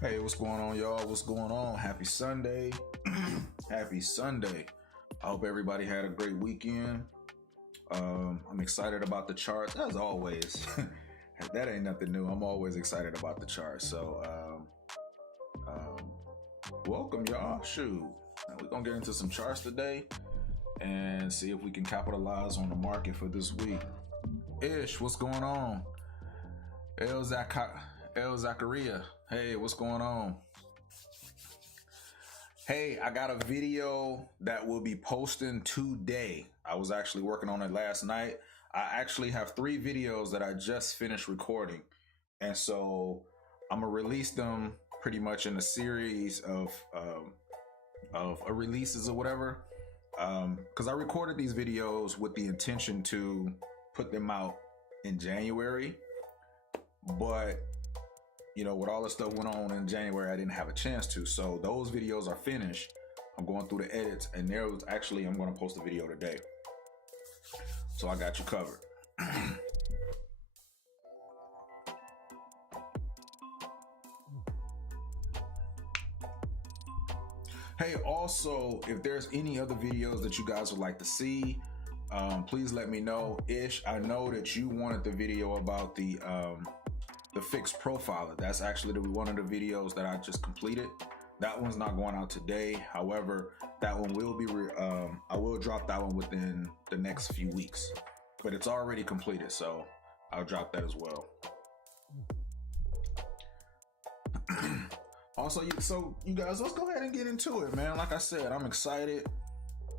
Hey, what's going on, y'all? What's going on? Happy Sunday. Happy Sunday. I hope everybody had a great weekend. I'm excited about the charts, as always. That ain't nothing new. I'm always excited about the charts. So, welcome, y'all. Shoot. We're going to get into some charts today and see if we can capitalize on the market for this week. Ish, what's going on? El Zachariah. Hey, what's going on? Hey, I got a video that will be posting today. I was actually working on it last night. I actually have 3 videos that I just finished recording. And so I'm going to release them pretty much in a series of releases or whatever. Because I recorded these videos with the intention to put them out in January. But you know, with all the stuff went on in January, I didn't have a chance to. So those videos are finished. I'm going through the edits, and I'm going to post a video today. So I got you covered. Hey, also, if there's any other videos that you guys would like to see, please let me know. Ish, I know that you wanted the video about the fixed profiler. That's actually one of the videos that I just completed. That one's not going out today. However, that one will be, I will drop that one within the next few weeks, but it's already completed. So I'll drop that as well. Also, so you guys, let's go ahead and get into it, man. Like I said, I'm excited.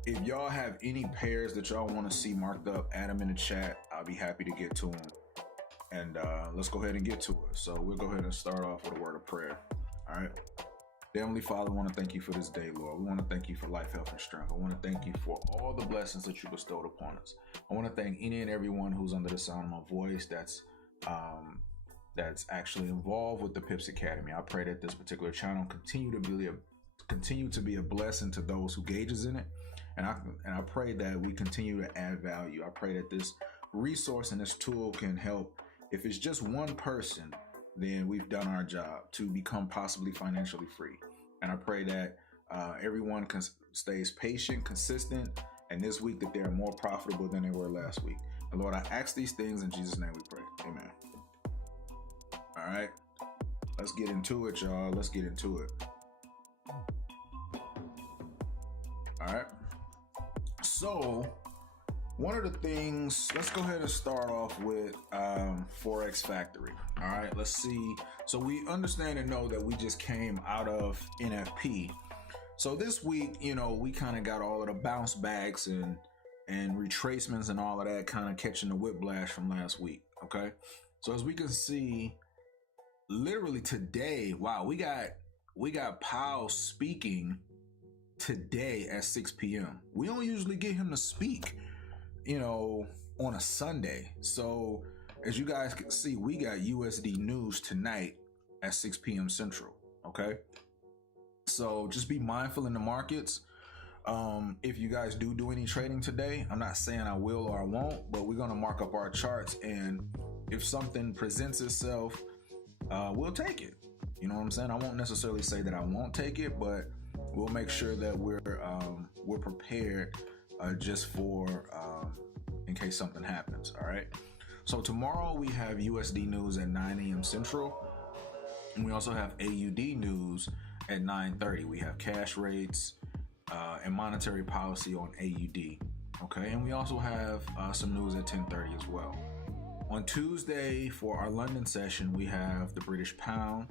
If y'all have any pairs that y'all want to see marked up, add them in the chat. I'll be happy to get to them. And let's go ahead and get to it. So we'll go ahead and start off with a word of prayer. All right. Dear Heavenly Father, I want to thank you for this day, Lord. We want to thank you for life, health, and strength. I want to thank you for all the blessings that you bestowed upon us. I want to thank any and everyone who's under the sound of my voice that's actually involved with the Pips Academy. I pray that this particular channel continue to be a blessing to those who gauges in it. And I pray that we continue to add value. I pray that this resource and this tool can help. If it's just one person, then we've done our job to become possibly financially free. And I pray that everyone stays patient, consistent, and this week that they're more profitable than they were last week. And Lord, I ask these things in Jesus' name we pray. Amen. All right, let's get into it, y'all. Let's get into it. All right. So one of the things, let's go ahead and start off with Forex Factory. All right, let's see. So we understand and know that we just came out of NFP. So this week, you know, we kind of got all of the bounce backs and retracements and all of that, kind of catching the whiplash from last week. Okay, so as we can see, literally today, wow, we got Powell speaking today at 6 p.m. We don't usually get him to speak, you know, on a Sunday. So as you guys can see, we got USD news tonight at 6 p.m. Central. Okay. So just be mindful in the markets. If you guys do any trading today, I'm not saying I will or I won't, but we're going to mark up our charts. And if something presents itself, we'll take it. You know what I'm saying? I won't necessarily say that I won't take it, but we'll make sure that we're prepared just for in case something happens. All right. So tomorrow we have USD news at 9 a.m. Central. And we also have AUD news at 9:30. We have cash rates and monetary policy on AUD. Okay. And we also have some news at 10:30 as well. On Tuesday for our London session, we have the British pound.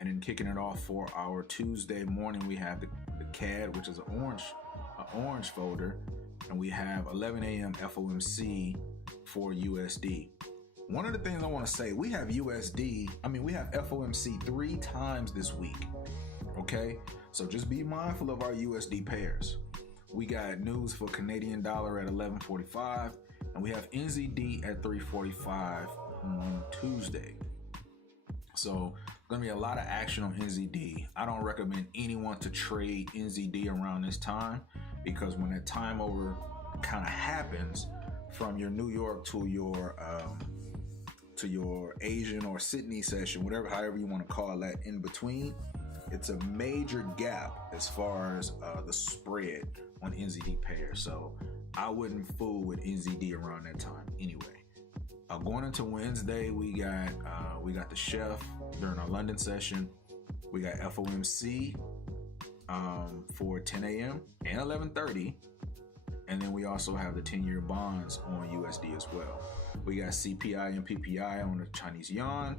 And then kicking it off for our Tuesday morning, we have the CAD, which is an orange folder. And we have 11 a.m. FOMC for USD. One of the things I want to say, we have FOMC 3 times this week. Okay, so just be mindful of our USD pairs. We got news for Canadian dollar at 11.45, and we have NZD at 3.45 on Tuesday. So gonna be a lot of action on NZD. I don't recommend anyone to trade NZD around this time, because when that time over kind of happens from your New York to to your Asian or Sydney session, however you want to call that in between, it's a major gap as far as the spread on NZD pairs. So I wouldn't fool with NZD around that time anyway. Going into Wednesday, we got the chef during our London session. We got FOMC for 10 a.m. and 11:30. And then we also have the 10-year bonds on USD as well. We got CPI and PPI on the Chinese yuan.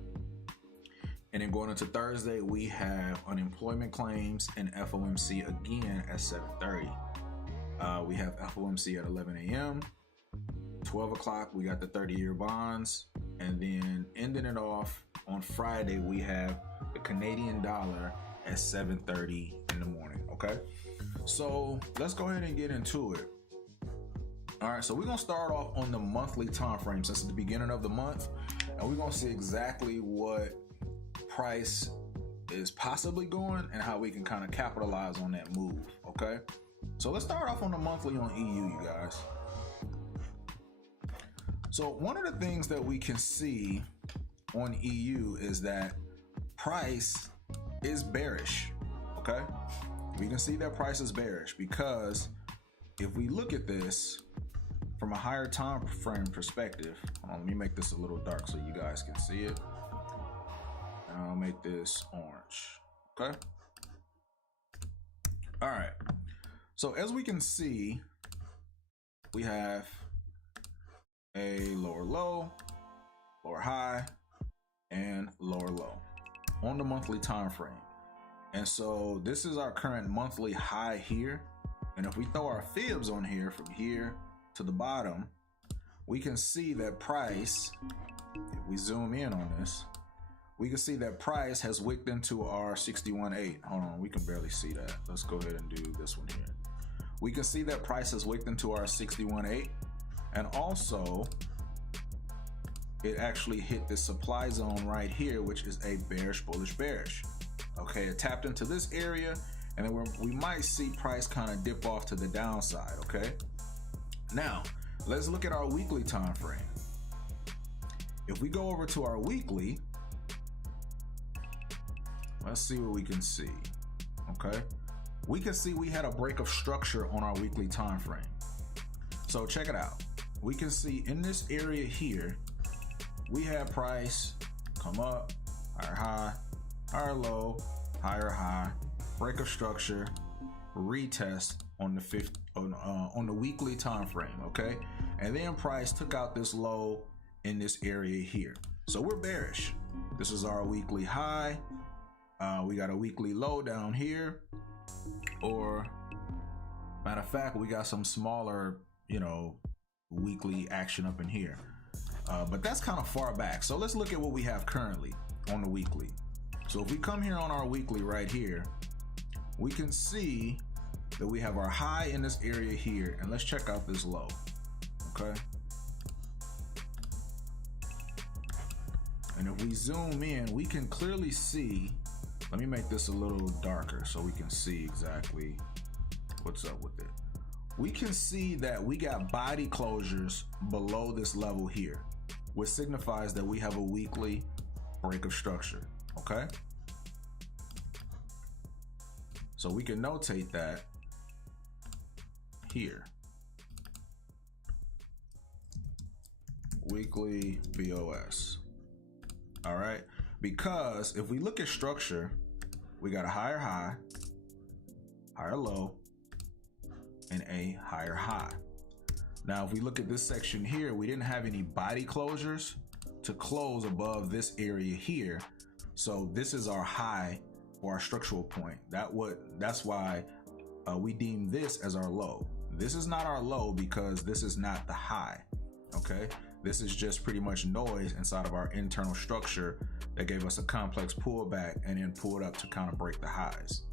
And then going into Thursday, we have unemployment claims and FOMC again at 7:30. We have FOMC at 11 a.m. 12 o'clock, we got the 30-year bonds. And then ending it off on Friday, we have the Canadian dollar at 7:30 in the morning. Okay, so let's go ahead and get into it. All right, so we're gonna start off on the monthly time frame since it's the beginning of the month, and we're gonna see exactly what price is possibly going and how we can kind of capitalize on that move. Okay, so let's start off on the monthly on EU, you guys. So one of the things that we can see on EU is that price is bearish. Okay, we can see that price is bearish because if we look at this from a higher time frame perspective, let me make this a little dark so you guys can see it. And I'll make this orange. Okay. All right. So as we can see, we have a lower low, lower high, and lower low on the monthly time frame. And so this is our current monthly high here. And if we throw our fibs on here from here to the bottom, we can see that price, if we zoom in on this, we can see that price has wicked into our 61.8. Hold on, we can barely see that. Let's go ahead and do this one here. We can see that price has wicked into our 61.8, and also it actually hit the supply zone right here, which is a bearish, bullish, bearish. Okay, it tapped into this area, and then we might see price kind of dip off to the downside. Okay, now let's look at our weekly time frame. If we go over to our weekly, let's see what we can see. Okay, we can see we had a break of structure on our weekly time frame. So check it out. We can see in this area here, we had price come up, higher high, higher low, higher high, break of structure, retest on the weekly time frame. Okay, and then price took out this low in this area here. So we're bearish. This is our weekly high. We got a weekly low down here, or matter of fact, we got some smaller, weekly action up in here. But that's kind of far back. So let's look at what we have currently on the weekly. So if we come here on our weekly right here, we can see that we have our high in this area here, and let's check out this low. Okay. And if we zoom in, we can clearly see, let me make this a little darker so we can see exactly what's up with it. We can see that we got body closures below this level here, which signifies that we have a weekly break of structure. Okay, so we can notate that here, weekly BOS. All right, because if we look at structure, we got a higher high, higher low, and a higher high. Now, if we look at this section here, we didn't have any body closures to close above this area here. So this is our high or our structural point. That's why we deem this as our low. This is not our low because this is not the high. Okay, this is just pretty much noise inside of our internal structure that gave us a complex pullback and then pulled up to kind of break the highs.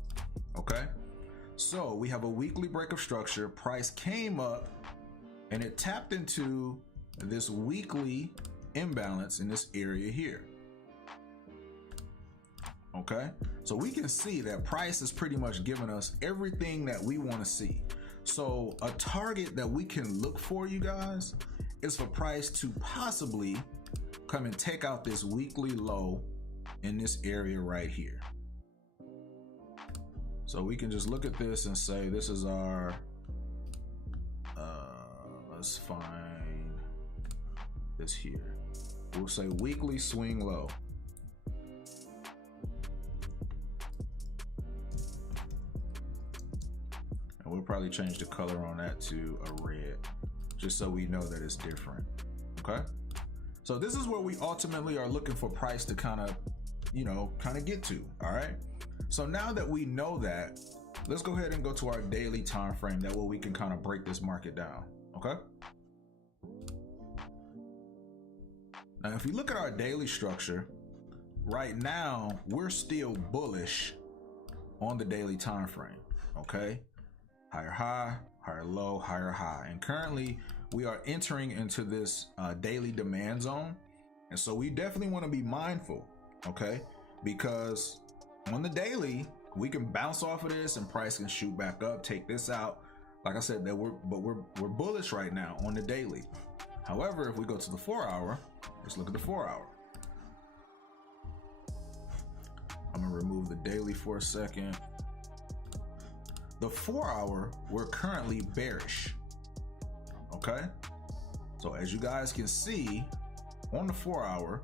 Okay, so we have a weekly break of structure. Price came up and it tapped into this weekly imbalance in this area here. Okay, so we can see that price is pretty much giving us everything that we want to see. So a target that we can look for, you guys, is for price to possibly come and take out this weekly low in this area right here. So we can just look at this and say this is our let's find this here. We'll say weekly swing low. And we'll probably change the color on that to a red, just so we know that it's different. Okay, so this is where we ultimately are looking for price to kind of get to. All right, so now that we know that, let's go ahead and go to our daily time frame. That way we can kind of break this market down. Okay, now if you look at our daily structure right now, we're still bullish on the daily time frame. Okay, higher high, higher low, higher high, and currently we are entering into this daily demand zone. And so we definitely want to be mindful, okay, because on the daily we can bounce off of this and price can shoot back up, take this out. Like I said, that we're bullish right now on the daily. However, if we go to the 4 hour, let's look at the 4 hour. I'm gonna remove the daily for a second. The 4 hour, we're currently bearish. Okay, so as you guys can see on the 4 hour,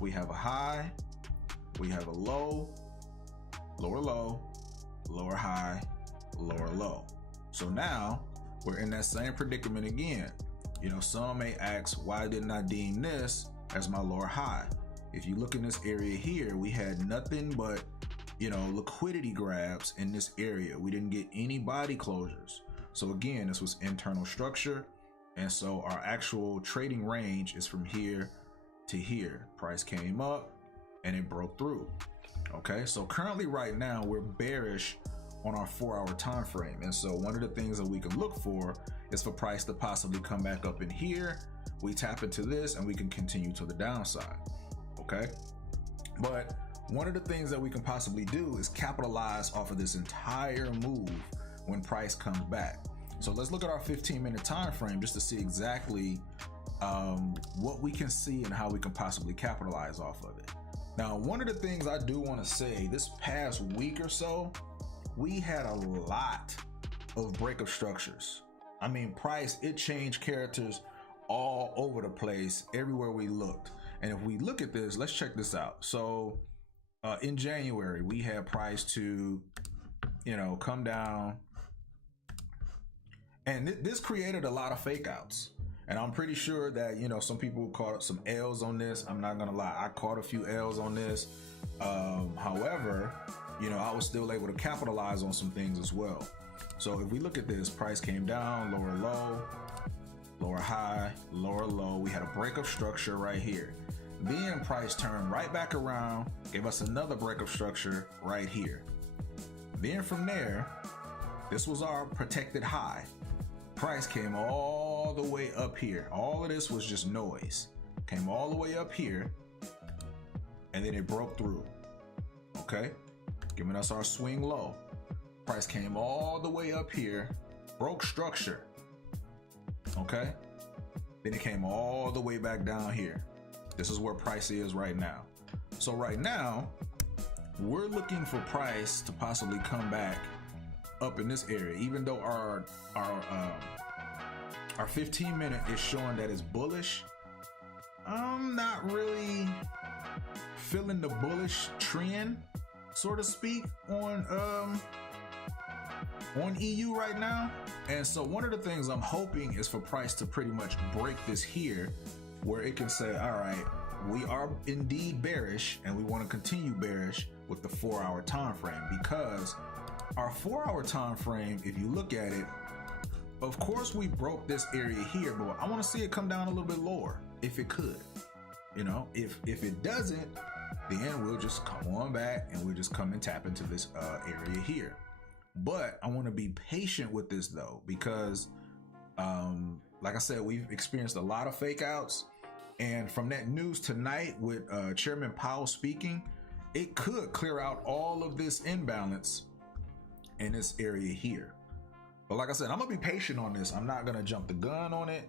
we have a high, we have a low, lower low, lower high, lower low. So now we're in that same predicament again. Some may ask, why didn't I deem this as my lower high? If you look in this area here, we had nothing but liquidity grabs in this area. We didn't get any body closures. So again, this was internal structure. And so our actual trading range is from here to here. Price came up and it broke through. Okay, so currently right now we're bearish on our 4 hour time frame. And so one of the things that we can look for is for price to possibly come back up in here. We tap into this and we can continue to the downside. Okay, but one of the things that we can possibly do is capitalize off of this entire move when price comes back. So let's look at our 15-minute time frame just to see exactly what we can see and how we can possibly capitalize off of it. Now, one of the things I do want to say, this past week or so, we had a lot of breakup structures. I mean, price, it changed characters all over the place, everywhere we looked. And if we look at this, let's check this out. So in January, we had price to, come down. And this created a lot of fake outs. And I'm pretty sure that, some people caught some L's on this. I'm not going to lie. I caught a few L's on this. However, I was still able to capitalize on some things as well. So if we look at this, price came down, lower low, lower high, lower low. We had a breakup structure right here. Then price turned right back around, gave us another breakup structure right here. Then from there, this was our protected high. Price came all the way up here. All of this was just noise. Came all the way up here, and then it broke through. Okay, giving us our swing low. Price came all the way up here, broke structure. Okay, then it came all the way back down here. This is where price is right now. So right now, we're looking for price to possibly come back up in this area, even though our 15-minute is showing that it's bullish. I'm not really feeling the bullish trend, so to speak, on EU right now. And so one of the things I'm hoping is for price to pretty much break this here, where it can say, all right, we are indeed bearish and we want to continue bearish with the 4 hour time frame, because our 4 hour time frame, if you look at it, of course we broke this area here, but I want to see it come down a little bit lower if it could. If it doesn't, then we'll just come on back and we'll just come and tap into this area here. But I want to be patient with this though, because like I said, we've experienced a lot of fake outs. And from that news tonight with Chairman Powell speaking, it could clear out all of this imbalance in this area here. But like I said, I'm gonna be patient on this. I'm not gonna jump the gun on it.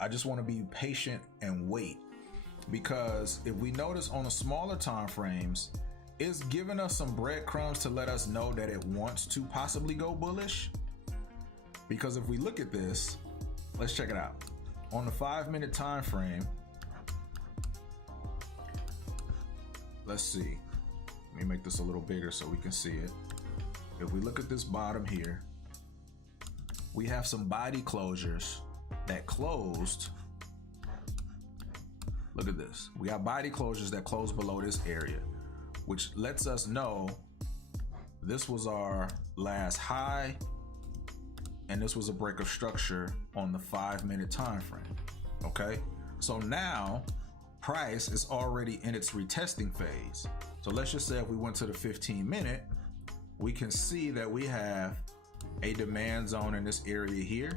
I just want to be patient and wait. because if we notice on the smaller time frames, it's giving us some breadcrumbs to let us know that it wants to possibly go bullish. Because if we look at this, let's check it out. On the 5-minute time frame, let's see. Let me make this a little bigger so we can see it. If we look at this bottom here, we have some body closures that closed. Look at this. We have body closures that closed below this area, which lets us know this was our last high and this was a break of structure on the 5-minute time frame. Okay, so now price is already in its retesting phase. So let's just say if we went to the 15-minute, we can see that we have a demand zone in this area here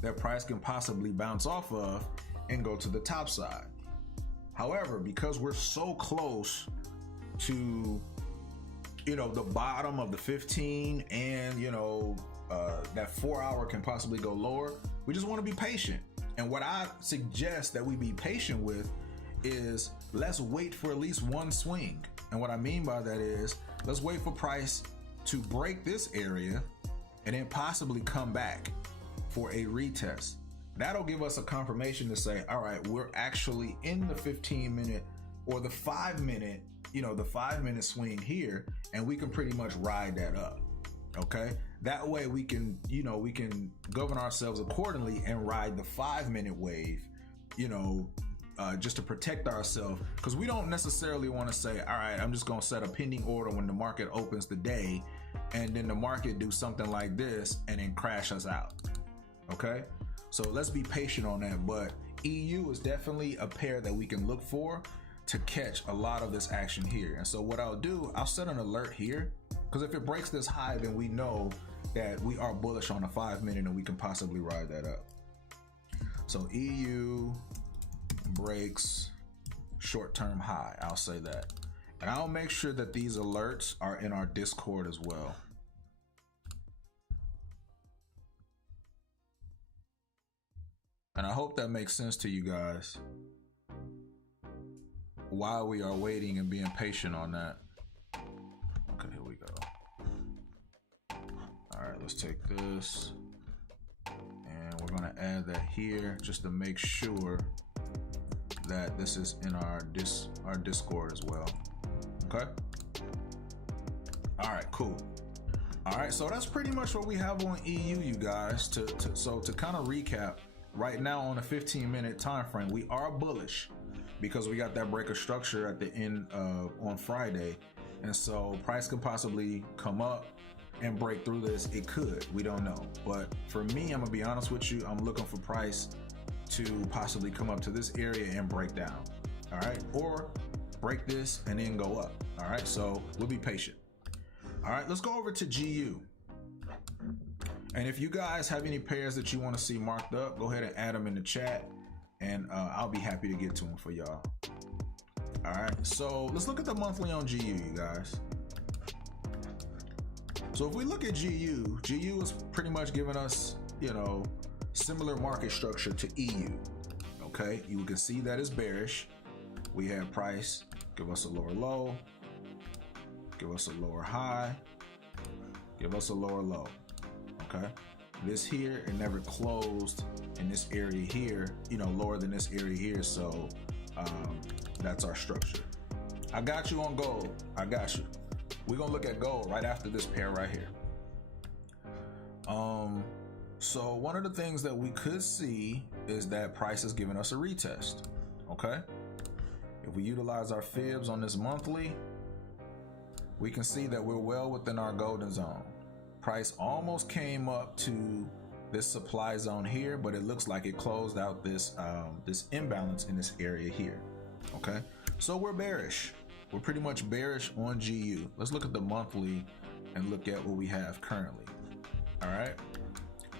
that price can possibly bounce off of and go to the top side. However, because we're so close to, you know, the bottom of the 15 and, you know, that 4 hour can possibly go lower, we just want to be patient. And what I suggest that we be patient with is let's wait for at least one swing. And what I mean by that is let's wait for price to break this area and then possibly come back for a retest. That'll give us a confirmation to say, all right, we're actually in the 15-minute or the 5-minute, you know, the 5-minute swing here, and we can pretty much ride that up. Okay, that way we can, you know, we can govern ourselves accordingly and ride the 5-minute wave, you know, just to protect ourselves, because we don't necessarily want to say, all right, I'm just going to set a pending order when the market opens today, and then the market do something like this and then crash us out. Okay, so let's be patient on that. But EU is definitely a pair that we can look for to catch a lot of this action here. And so what I'll do, I'll set an alert here, because if it breaks this high, then we know that we are bullish on a 5-minute and we can possibly ride that up. So EU breaks short-term high, I'll say that. And I'll make sure that these alerts are in our Discord as well. And I hope that makes sense to you guys while we are waiting and being patient on that. Okay, here we go. All right, let's take this and we're gonna add that here just to make sure that this is in our Discord as well. Okay. All right, cool. All right, so that's pretty much what we have on EU, you guys. So to kind of recap, right now on a 15-minute time frame, we are bullish because we got that break of structure at the end on Friday, and so price could possibly come up and break through this. It could, we don't know. But for me, I'm gonna be honest with you, I'm looking for price to possibly come up to this area and break down. All right, or break this and then go up. All right, so we'll be patient. All right, let's go over to GU. And if you guys have any pairs that you want to see marked up, go ahead and add them in the chat, and I'll be happy to get to them for y'all. All right, so let's look at the monthly on GU, you guys. So if we look at GU is pretty much giving us, you know, similar market structure to EU. Okay, you can see that it's bearish. We have price give us a lower low, give us a lower high, give us a lower low. Okay, this here, it never closed in this area here, you know, lower than this area here. So that's our structure. I got you on gold. I got you. We're gonna look at gold right after this pair right here. So one of the things that we could see is that price is giving us a retest. Okay, if we utilize our fibs on this monthly, we can see that we're well within our golden zone. Price almost came up to this supply zone here, but it looks like it closed out this this imbalance in this area here. Okay, so we're bearish. We're pretty much bearish on GU. Let's look at the monthly and look at what we have currently. All right,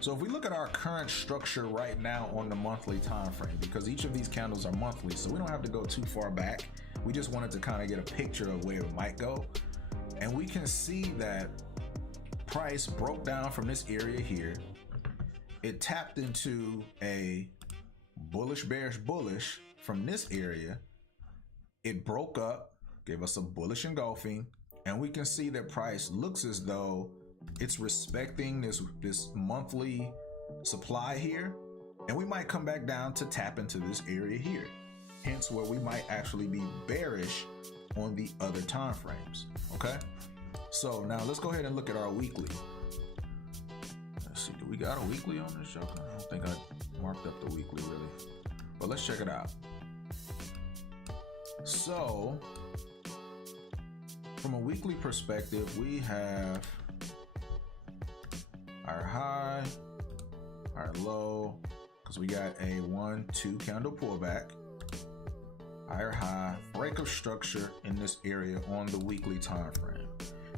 so if we look at our current structure right now on the monthly time frame, because each of these candles are monthly, so we don't have to go too far back. We just wanted to kind of get a picture of where it might go, and we can see that price broke down from this area here. It tapped into a bullish, bearish, bullish from this area, it broke up, gave us a bullish engulfing, and we can see that price looks as though it's respecting this monthly supply here, and we might come back down to tap into this area here, hence where we might actually be bearish on the other time frames. Okay, so now let's go ahead and look at our weekly. Let's see, do we got a weekly on this joke? I don't think I marked up the weekly really, but let's check it out. So from a weekly perspective, we have our high, our low, because we got a 1-2 candle pullback, higher high, break of structure in this area on the weekly time frame,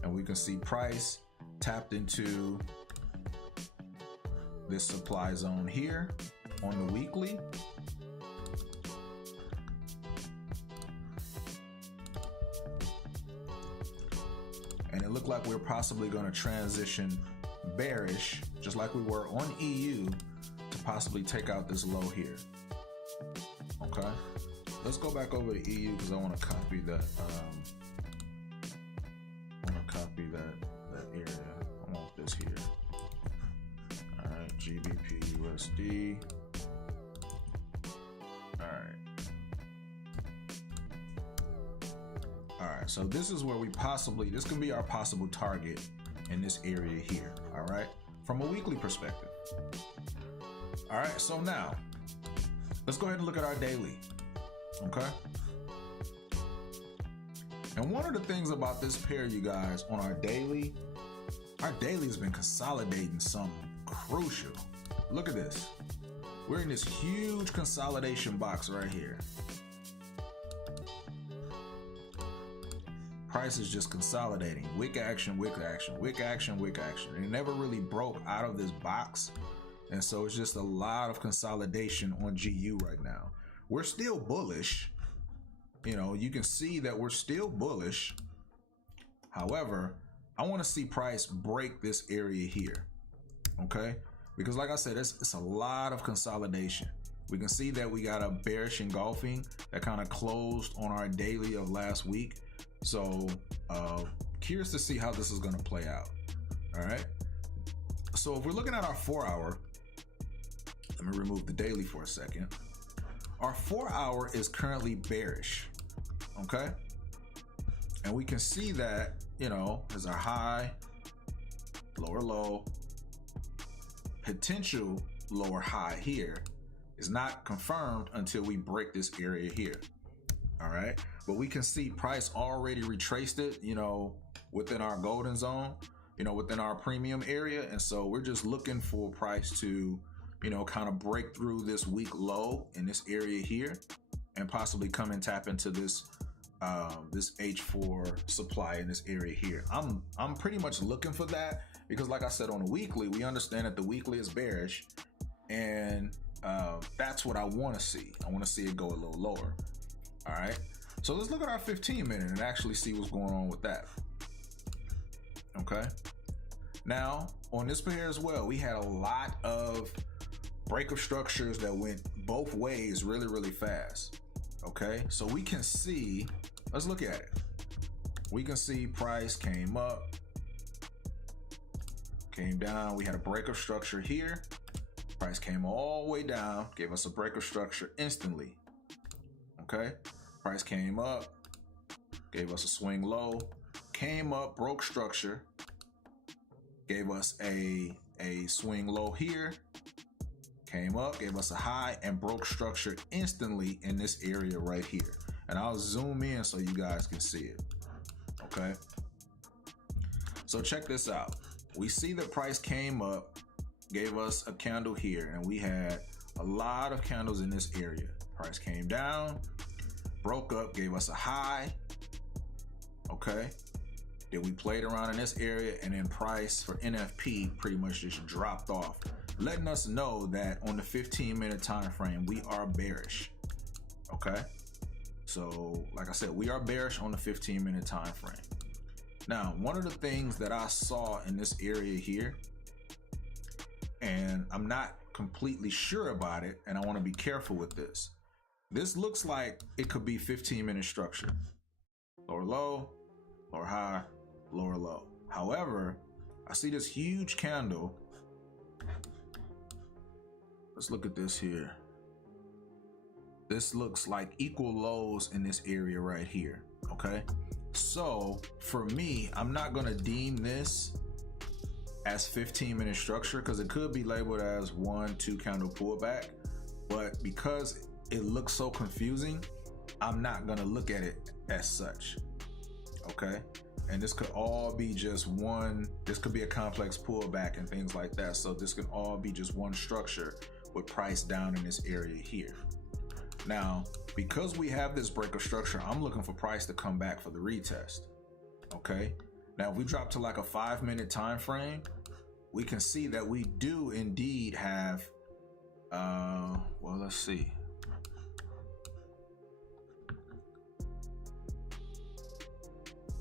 and we can see price tapped into this supply zone here on the weekly. And it looked like we're possibly going to transition bearish, just like we were on EU, to possibly take out this low here. Okay, let's go back over to EU because I want to copy that. That area. I want this here. All right, GBP USD. All right, so this is where this can be our possible target in this area here. All right, from a weekly perspective. All right, so now let's go ahead and look at our daily. Okay, and one of the things about this pair, you guys, on our daily has been consolidating something crucial. Look at this. We're in this huge consolidation box right here. Price is just consolidating. Wick action, wick action, wick action, wick action. It never really broke out of this box. And so it's just a lot of consolidation on GU right now. We're still bullish. You know, you can see that we're still bullish. However, I want to see price break this area here. Okay? Because like I said, it's a lot of consolidation. We can see that we got a bearish engulfing that kind of closed on our daily of last week. So curious to see how this is going to play out. All right, so if we're looking at our 4 hour, let me remove the daily for a second. Our 4 hour is currently bearish. Okay, and we can see that, you know, as our high, lower low, potential lower high here is not confirmed until we break this area here. All right, but we can see price already retraced it, you know, within our golden zone, you know, within our premium area. And so we're just looking for price to, you know, kind of break through this weak low in this area here and possibly come and tap into this this H4 supply in this area here. I'm pretty much looking for that because, like I said, on the weekly, we understand that the weekly is bearish, and that's what I want to see. I want to see it go a little lower. All right, so let's look at our 15-minute and actually see what's going on with that. Okay, now on this pair as well, we had a lot of break of structures that went both ways really, really fast. Okay, so we can see, let's look at it. We can see price came up, came down. We had a break of structure here. Price came all the way down, gave us a break of structure instantly. Okay, price came up, gave us a swing low, came up, broke structure, gave us a swing low here, came up, gave us a high, and broke structure instantly in this area right here. And I'll zoom in so you guys can see it. Okay, so check this out. We see that price came up, gave us a candle here, and we had a lot of candles in this area. Price came down, broke up, gave us a high. Okay, then we played around in this area, and then price for NFP pretty much just dropped off, letting us know that on the 15-minute time frame we are bearish. Okay, so like I said, we are bearish on the 15-minute time frame. Now, one of the things that I saw in this area here, and I'm not completely sure about it, and I want to be careful with this, This looks like it could be 15-minute structure. Lower low, lower high, lower low. However, I see this huge candle. Let's look at this here. This looks like equal lows in this area right here, okay? So for me, I'm not gonna deem this as 15-minute structure because it could be labeled as 1-2 candle pullback, but because it looks so confusing, I'm not gonna look at it as such, okay? And this could all be just one, this could be a complex pullback and things like that. So this could all be just one structure with price down in this area here. Now, because we have this break of structure, I'm looking for price to come back for the retest, okay? Now, if we drop to like a 5-minute time frame, we can see that we do indeed have, well, let's see.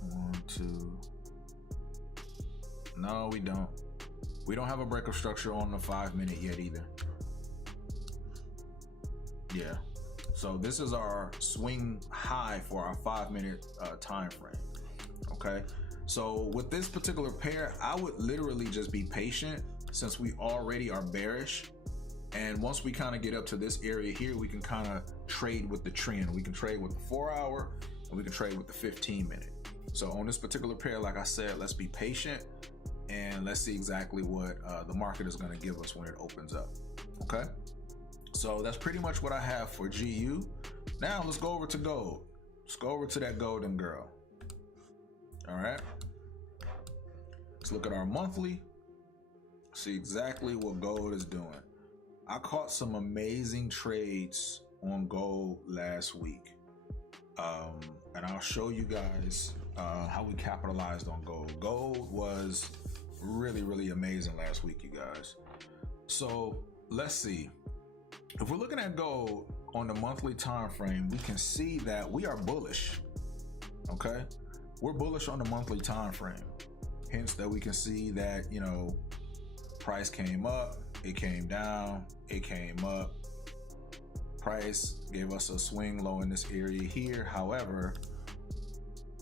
One, two. No, we don't. We don't have a break of structure on the 5-minute yet either. Yeah. So this is our swing high for our 5-minute time frame. Okay. So with this particular pair, I would literally just be patient since we already are bearish. And once we kind of get up to this area here, we can kind of trade with the trend. We can trade with the 4-hour and we can trade with the 15-minute. So on this particular pair, like I said, let's be patient and let's see exactly what the market is going to give us when it opens up. Okay. So that's pretty much what I have for GU. Now let's go over to gold. Let's go over to that golden girl. All right. Let's look at our monthly. See exactly what gold is doing. I caught some amazing trades on gold last week. And I'll show you guys how we capitalized on gold. Gold was really, really amazing last week, you guys. So let's see. If we're looking at gold on the monthly time frame, we can see that we are bullish. Okay, we're bullish on the monthly time frame. Hence that we can see that, you know, price came up, it came down, it came up. Price gave us a swing low in this area here. However,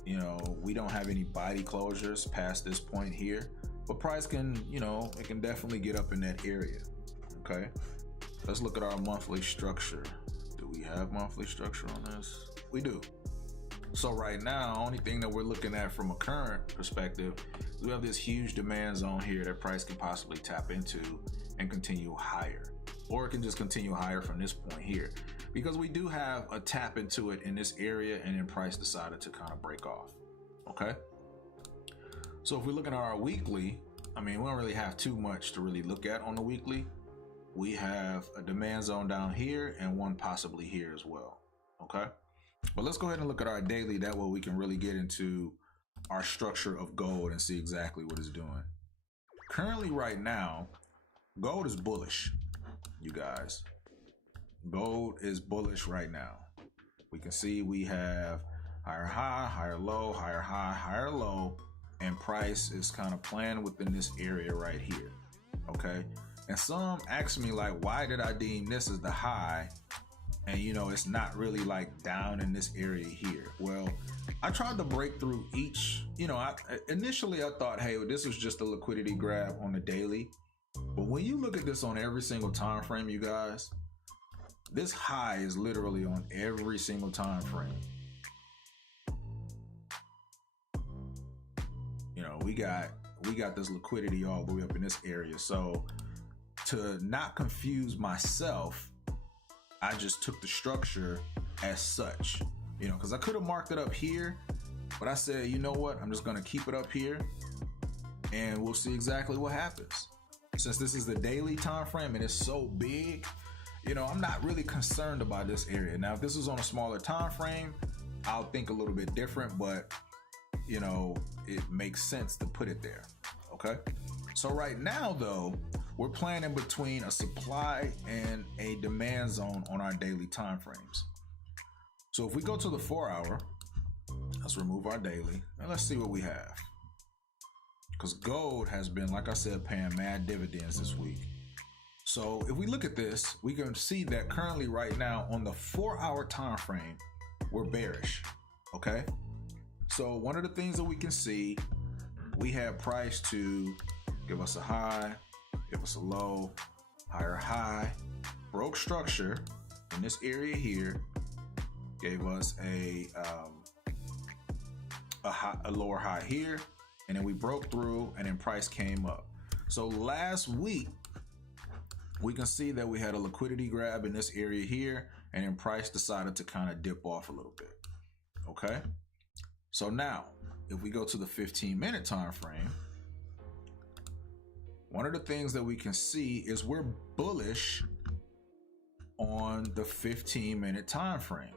you know, we don't have any body closures past this point here, but price can, you know, it can definitely get up in that area. Okay. Let's look at our monthly structure. Do we have monthly structure on this? We do. So right now, only thing that we're looking at from a current perspective, we have this huge demand zone here that price can possibly tap into and continue higher. Or it can just continue higher from this point here. Because we do have a tap into it in this area and then price decided to kind of break off. Okay? So if we're looking at our weekly, I mean, we don't really have too much to really look at on the weekly. We have a demand zone down here and one possibly here as well. Okay, but let's go ahead and look at our daily. That way we can really get into our structure of gold and see exactly what it's doing. Currently right now, gold is bullish, you guys. Gold is bullish right now. We can see we have higher high, higher low, higher high, higher low, and price is kind of playing within this area right here. Okay. And some ask me like, why did I deem this as the high? And you know, it's not really like down in this area here. Well, I tried to break through each, you know, initially I thought, hey, well, this was just a liquidity grab on the daily. But when you look at this on every single time frame, you guys, this high is literally on every single time frame. You know, we got this liquidity all the way up in this area. So to not confuse myself, I just took the structure as such, you know, because I could have marked it up here, but I said, you know what, I'm just going to keep it up here and we'll see exactly what happens. Since this is the daily time frame and it's so big, you know, I'm not really concerned about this area. Now, if this was on a smaller time frame, I'll think a little bit different, but you know, it makes sense to put it there. Okay. So right now though, we're playing in between a supply and a demand zone on our daily time frames. So if we go to the 4-hour, let's remove our daily and let's see what we have. Because gold has been, like I said, paying mad dividends this week. So if we look at this, we can see that currently right now on the 4-hour time frame, we're bearish. Okay. So one of the things that we can see, we have price to give us a high, give us a low, higher high, broke structure in this area here, gave us a lower high here, and then we broke through, and then price came up. So last week, we can see that we had a liquidity grab in this area here, and then price decided to kind of dip off a little bit. Okay. So now, if we go to the 15-minute time frame, one of the things that we can see is we're bullish on the 15-minute time frame,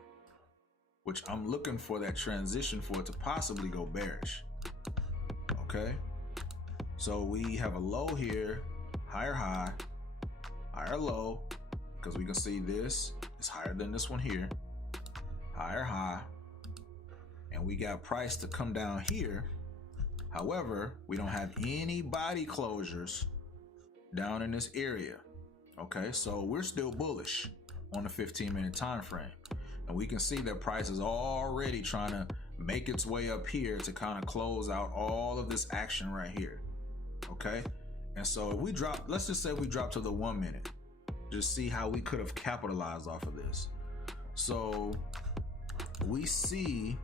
which I'm looking for that transition for it to possibly go bearish. Okay. So we have a low here, higher high, higher low, because we can see this is higher than this one here, higher high, and we got price to come down here. However, we don't have any body closures down in this area. Okay, so we're still bullish on the 15-minute time frame, and we can see that price is already trying to make its way up here to kind of close out all of this action right here. Okay, and so if we drop, let's just say we drop to the 1 minute, just see how we could have capitalized off of this. So we see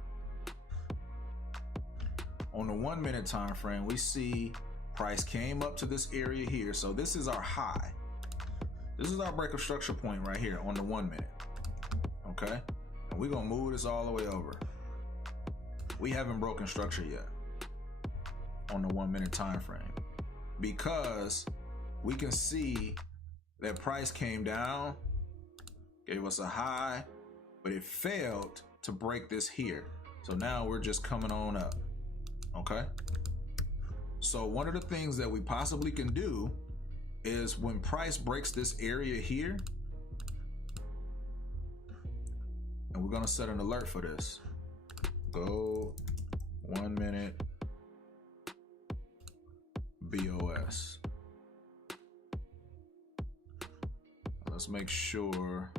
on the 1 minute time frame, we see price came up to this area here. So this is our high. This is our break of structure point right here on the 1 minute. Okay, and we're gonna move this all the way over. We haven't broken structure yet on the 1 minute time frame, because we can see that price came down, gave us a high, but it failed to break this here. So now we're just coming on up. Okay. So one of the things that we possibly can do is when price breaks this area here, and we're going to set an alert for this. Go 1 minute BOS. Let's make sure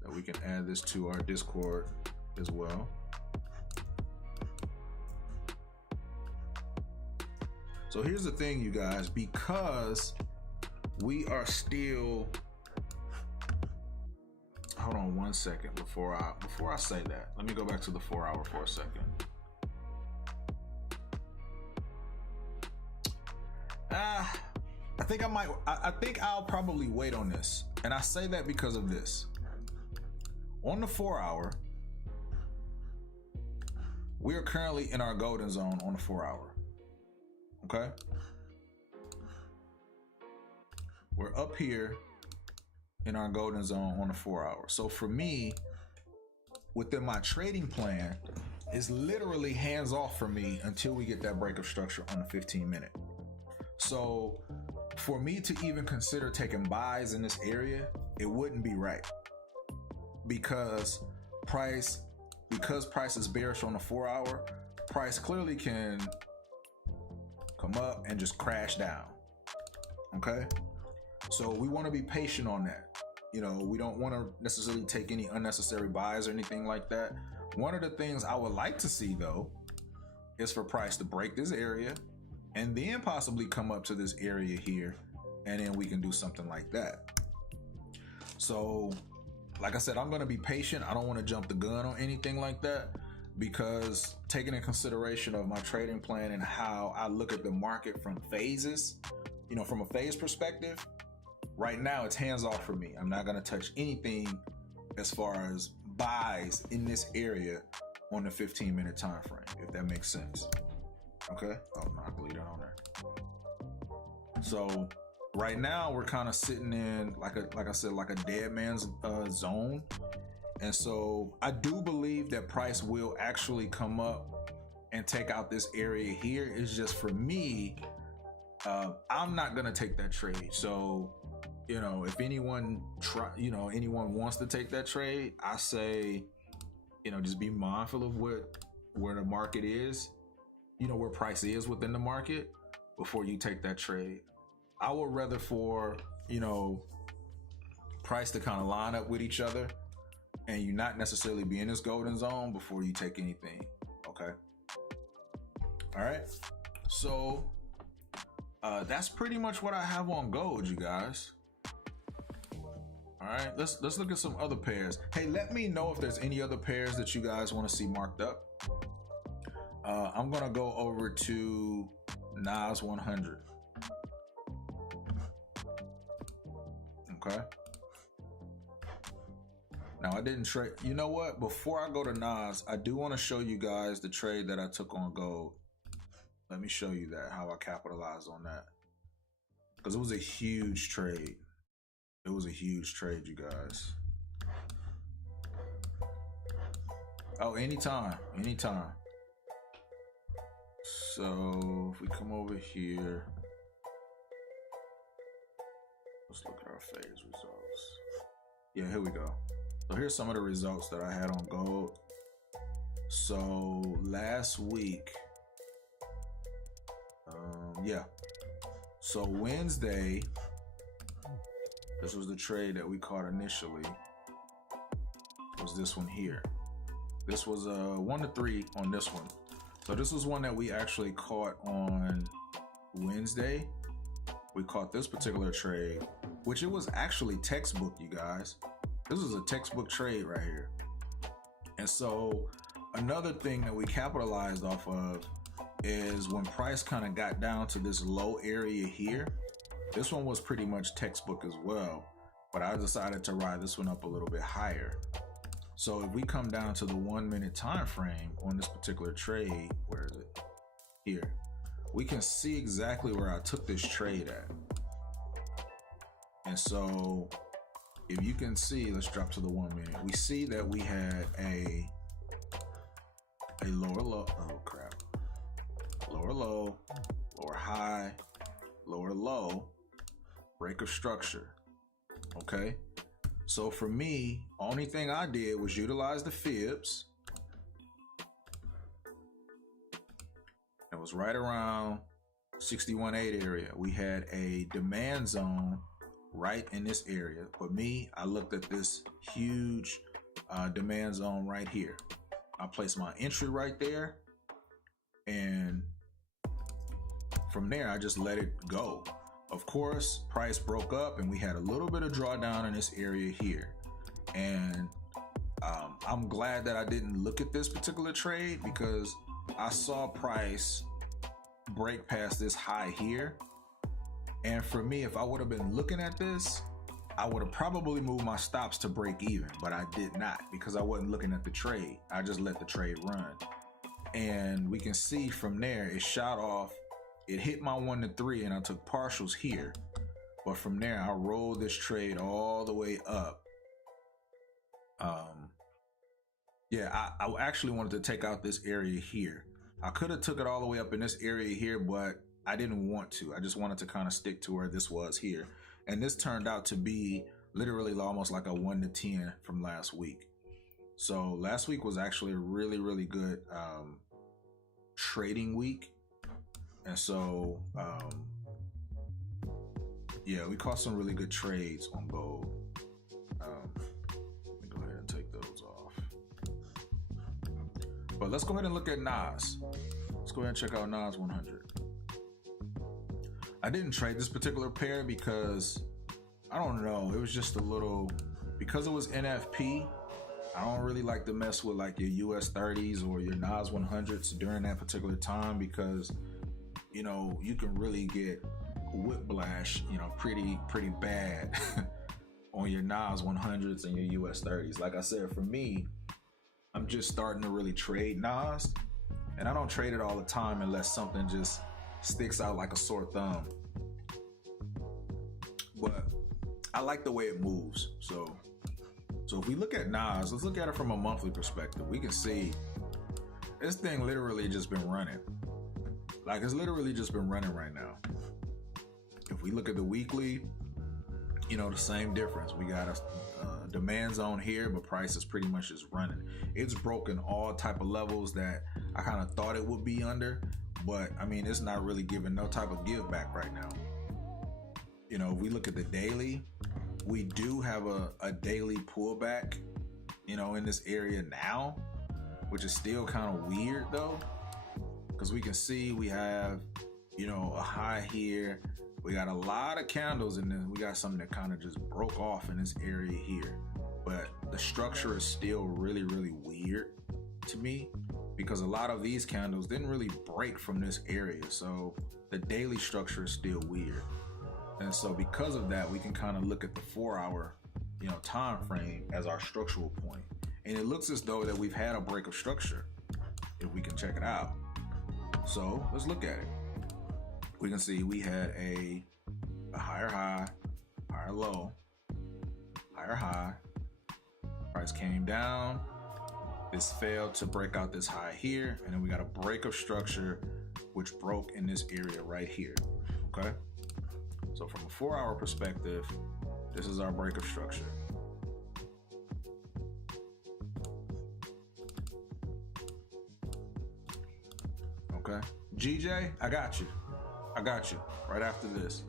that we can add this to our Discord as well. So here's the thing, you guys, because we are still, hold on 1 second before I say that. Let me go back to the 4-hour for a second. I think I'll probably wait on this. And I say that because of this. On the 4-hour, we are currently in our golden zone on the 4-hour. Okay. We're up here in our golden zone on the 4-hour. So for me, within my trading plan, it's literally hands off for me until we get that break of structure on the 15-minute. So for me to even consider taking buys in this area, it wouldn't be right, because price is bearish on the 4-hour, price clearly can come up and just crash down. Okay, so we want to be patient on that. You know, we don't want to necessarily take any unnecessary buys or anything like that. One of the things I would like to see though is for price to break this area and then possibly come up to this area here, and then we can do something like that. So like I said, I'm going to be patient. I don't want to jump the gun on anything like that, because taking in consideration of my trading plan and how I look at the market from phases, you know, from a phase perspective, right now it's hands off for me. I'm not going to touch anything as far as buys in this area on the 15-minute time frame, if that makes sense. Okay. Oh no, I can leave that on there. So right now we're kind of sitting in like I said, like a dead man's zone. And so I do believe that price will actually come up and take out this area here. It's just for me, I'm not going to take that trade. So, you know, if anyone wants to take that trade, I say, you know, just be mindful of where the market is, you know, where price is within the market before you take that trade. I would rather for you know, price to kind of line up with each other, and you not necessarily be in this golden zone before you take anything. Okay. All right. So that's pretty much what I have on gold, you guys. All right, let's look at some other pairs. Hey, let me know if there's any other pairs that you guys want to see marked up. I'm gonna go over to Nas 100. Okay. Now I didn't trade. You know what? Before I go to Nas, I do want to show you guys the trade that I took on gold. Let me show you that, how I capitalized on that, because it was a huge trade. It was a huge trade, you guys. Oh, anytime. So if we come over here, let's look at our phase results. Yeah, here we go. So here's some of the results that I had on gold. So last week, so Wednesday, this was the trade that we caught initially. Was this one here? This was 1 to 3 on this one. So this was one that we actually caught on Wednesday. We caught this particular trade, which it was actually textbook, you guys. This was a textbook trade right here. And so another thing that we capitalized off of is when price kind of got down to this low area here. This one was pretty much textbook as well, but I decided to ride this one up a little bit higher. So if we come down to the 1 minute time frame on this particular trade, where is it? Here. We can see exactly where I took this trade at. And so if you can see, let's drop to the 1 minute. We see that we had a lower low, oh crap. Lower low, lower high, lower low, break of structure. Okay. So for me, only thing I did was utilize the fibs. It was right around 61.8 area. We had a demand zone right in this area. For me, I looked at this huge demand zone right here. I placed my entry right there, and from there I just let it go. Of course, price broke up and we had a little bit of drawdown in this area here. And I'm glad that I didn't look at this particular trade, because I saw price break past this high here. And for me, if I would have been looking at this, I would have probably moved my stops to break even, but I did not, because I wasn't looking at the trade. I just let the trade run. And we can see from there, it shot off. It hit my 1 to 3 and I took partials here. But from there, I rolled this trade all the way up. I actually wanted to take out this area here. I could have took it all the way up in this area here, but I didn't want to. I just wanted to kind of stick to where this was here. And this turned out to be literally almost like a 1 to 10 from last week. So last week was actually a really, really good trading week. And so, we caught some really good trades on gold. Let me go ahead and take those off. But let's go ahead and look at Nas. Let's go ahead and check out Nas 100. I didn't trade this particular pair because, I don't know, it was just a little, because it was NFP, I don't really like to mess with like your US 30s or your Nas 100s during that particular time, because you know, you can really get whiplash, you know, pretty bad on your Nas 100s and your US 30s. Like I said, for me, I'm just starting to really trade Nas, and I don't trade it all the time unless something just sticks out like a sore thumb. But I like the way it moves. So if we look at Nas, let's look at it from a monthly perspective. We can see this thing literally just been running. Like, it's literally just been running right now. If we look at the weekly, you know, the same difference. We got a demand zone here, but price is pretty much just running. It's broken all type of levels that I kind of thought it would be under, but I mean, it's not really giving no type of give back right now. you know, if we look at the daily, we do have a daily pullback, you know, in this area now, which is still kind of weird though, because we can see we have, you know, a high here. We got a lot of candles, and then we got something that kind of just broke off in this area here. But the structure is still really, really weird to me, because a lot of these candles didn't really break from this area. So the daily structure is still weird. And so because of that, we can kind of look at the 4-hour, you know, time frame as our structural point. And it looks as though that we've had a break of structure, if we can check it out. So let's look at it. We can see we had a higher high, higher low, higher high. Price came down. This failed to break out this high here, and then we got a break of structure which broke in this area right here. Okay, so from a 4-hour perspective, this is our break of structure. Okay, GJ, I got you right after this.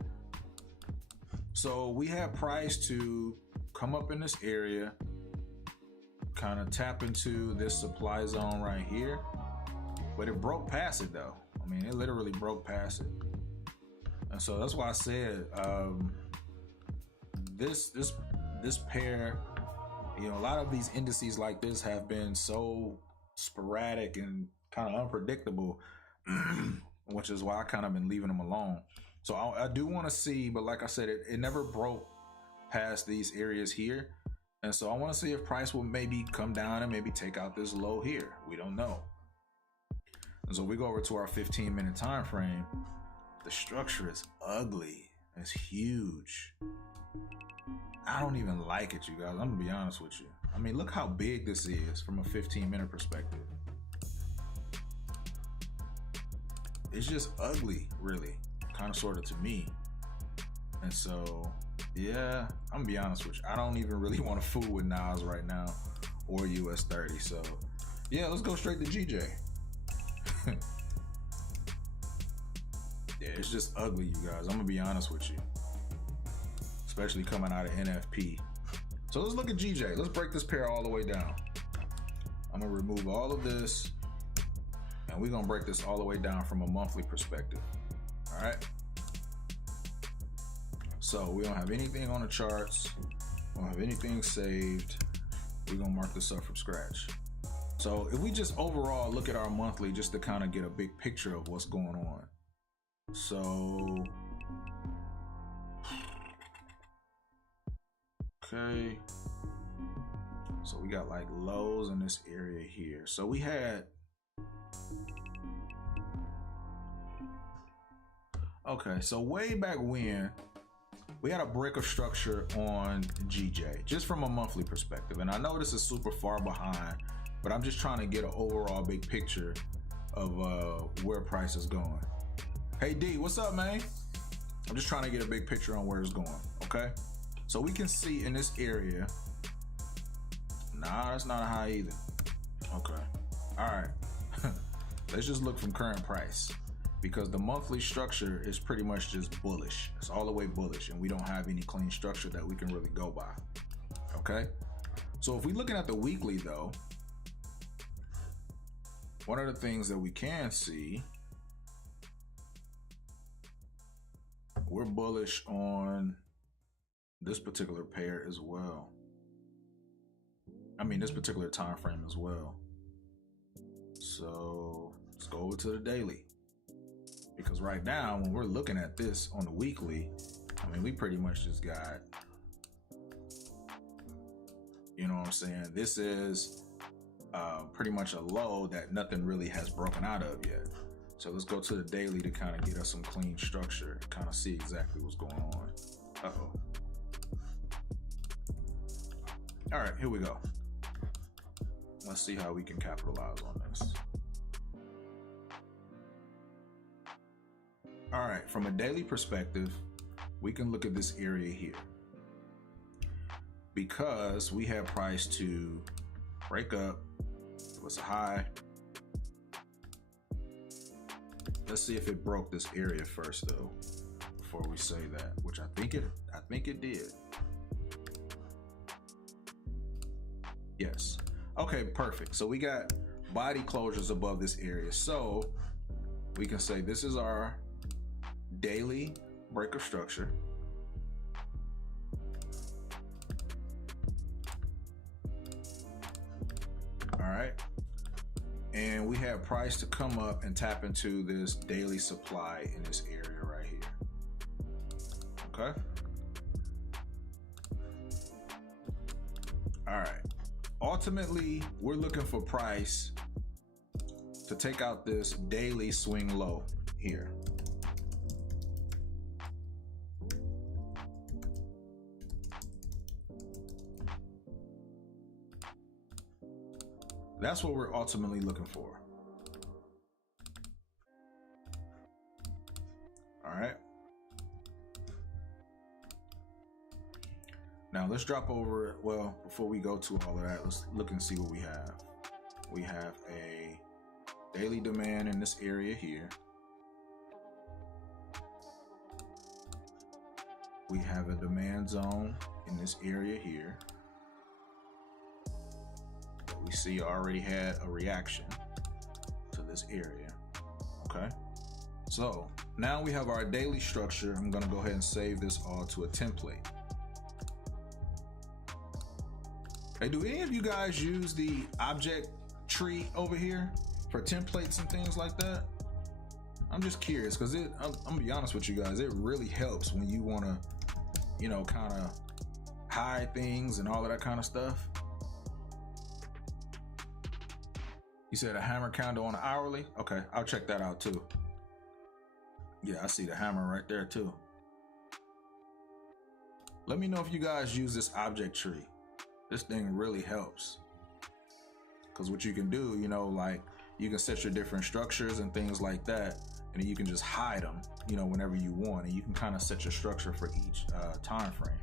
So we have price to come up in this area, kind of tap into this supply zone right here, but it broke past it though. I mean, it literally broke past it. And so that's why I said this pair, you know, a lot of these indices like this have been so sporadic and kind of unpredictable, which is why I kind of been leaving them alone. So I do want to see, but like I said, it never broke past these areas here. And so I want to see if price will maybe come down and maybe take out this low here. We don't know. And so we go over to our 15-minute time frame. The structure is ugly. It's huge. I don't even like it, you guys. I'm gonna be honest with you. I mean, look how big this is from a 15-minute perspective. It's just ugly, really, kind of sort of to me. And so, yeah, I'm gonna be honest with you. I don't even really want to fool with Nas right now or US 30. So, yeah, let's go straight to GJ. Yeah, it's just ugly, you guys. I'm gonna be honest with you, especially coming out of NFP. So let's look at GJ. Let's break this pair all the way down. I'm gonna remove all of this, and we're gonna break this all the way down from a monthly perspective. All right. So we don't have anything on the charts. We don't have anything saved. We're gonna mark this up from scratch. So if we just overall look at our monthly, just to kind of get a big picture of what's going on. So, okay. So we got like lows in this area here. So we had, okay, so way back when, we had a break of structure on GJ, just from a monthly perspective. And I know this is super far behind, but I'm just trying to get an overall big picture of where price is going. Hey D, what's up, man? I'm just trying to get a big picture on where it's going, okay? So we can see in this area, nah, that's not a high either. Okay, all right. Let's just look from current price, because the monthly structure is pretty much just bullish. It's all the way bullish, and we don't have any clean structure that we can really go by, okay? So if we're looking at the weekly though, one of the things that we can see, we're bullish on this particular pair as well. I mean, this particular time frame as well. So let's go over to the daily, because right now when we're looking at this on the weekly, I mean, we pretty much just got, you know what I'm saying? This is pretty much a low that nothing really has broken out of yet. So let's go to the daily to kind of get us some clean structure, kind of see exactly what's going on. Uh-oh. All right, here we go. Let's see how we can capitalize on this. All right, from a daily perspective, we can look at this area here, because we have price to break up. It was a high. Let's see if it broke this area first though, before we say that, which I think it did. Yes. Okay, perfect. So we got body closures above this area. So we can say this is our daily break of structure. All right. And we have price to come up and tap into this daily supply in this area right here. Okay. All right. Ultimately, we're looking for price to take out this daily swing low here. That's what we're ultimately looking for. All right. Now let's drop over. Well, before we go to all of that, let's look and see what we have. We have a daily demand in this area here. We have a demand zone in this area here. We see already had a reaction to this area. Okay, so now we have our daily structure. I'm going to go ahead and save this all to a template. Hey, do any of you guys use the object tree over here for templates and things like that? I'm just curious because I'm gonna be honest with you guys, it really helps when you want to, you know, kind of hide things and all of that kind of stuff. You said a hammer candle on an hourly? Okay, I'll check that out too. Yeah, I see the hammer right there too. Let me know if you guys use this object tree. This thing really helps. Because what you can do, you know, like you can set your different structures and things like that, and then you can just hide them, you know, whenever you want, and you can kind of set your structure for each time frame.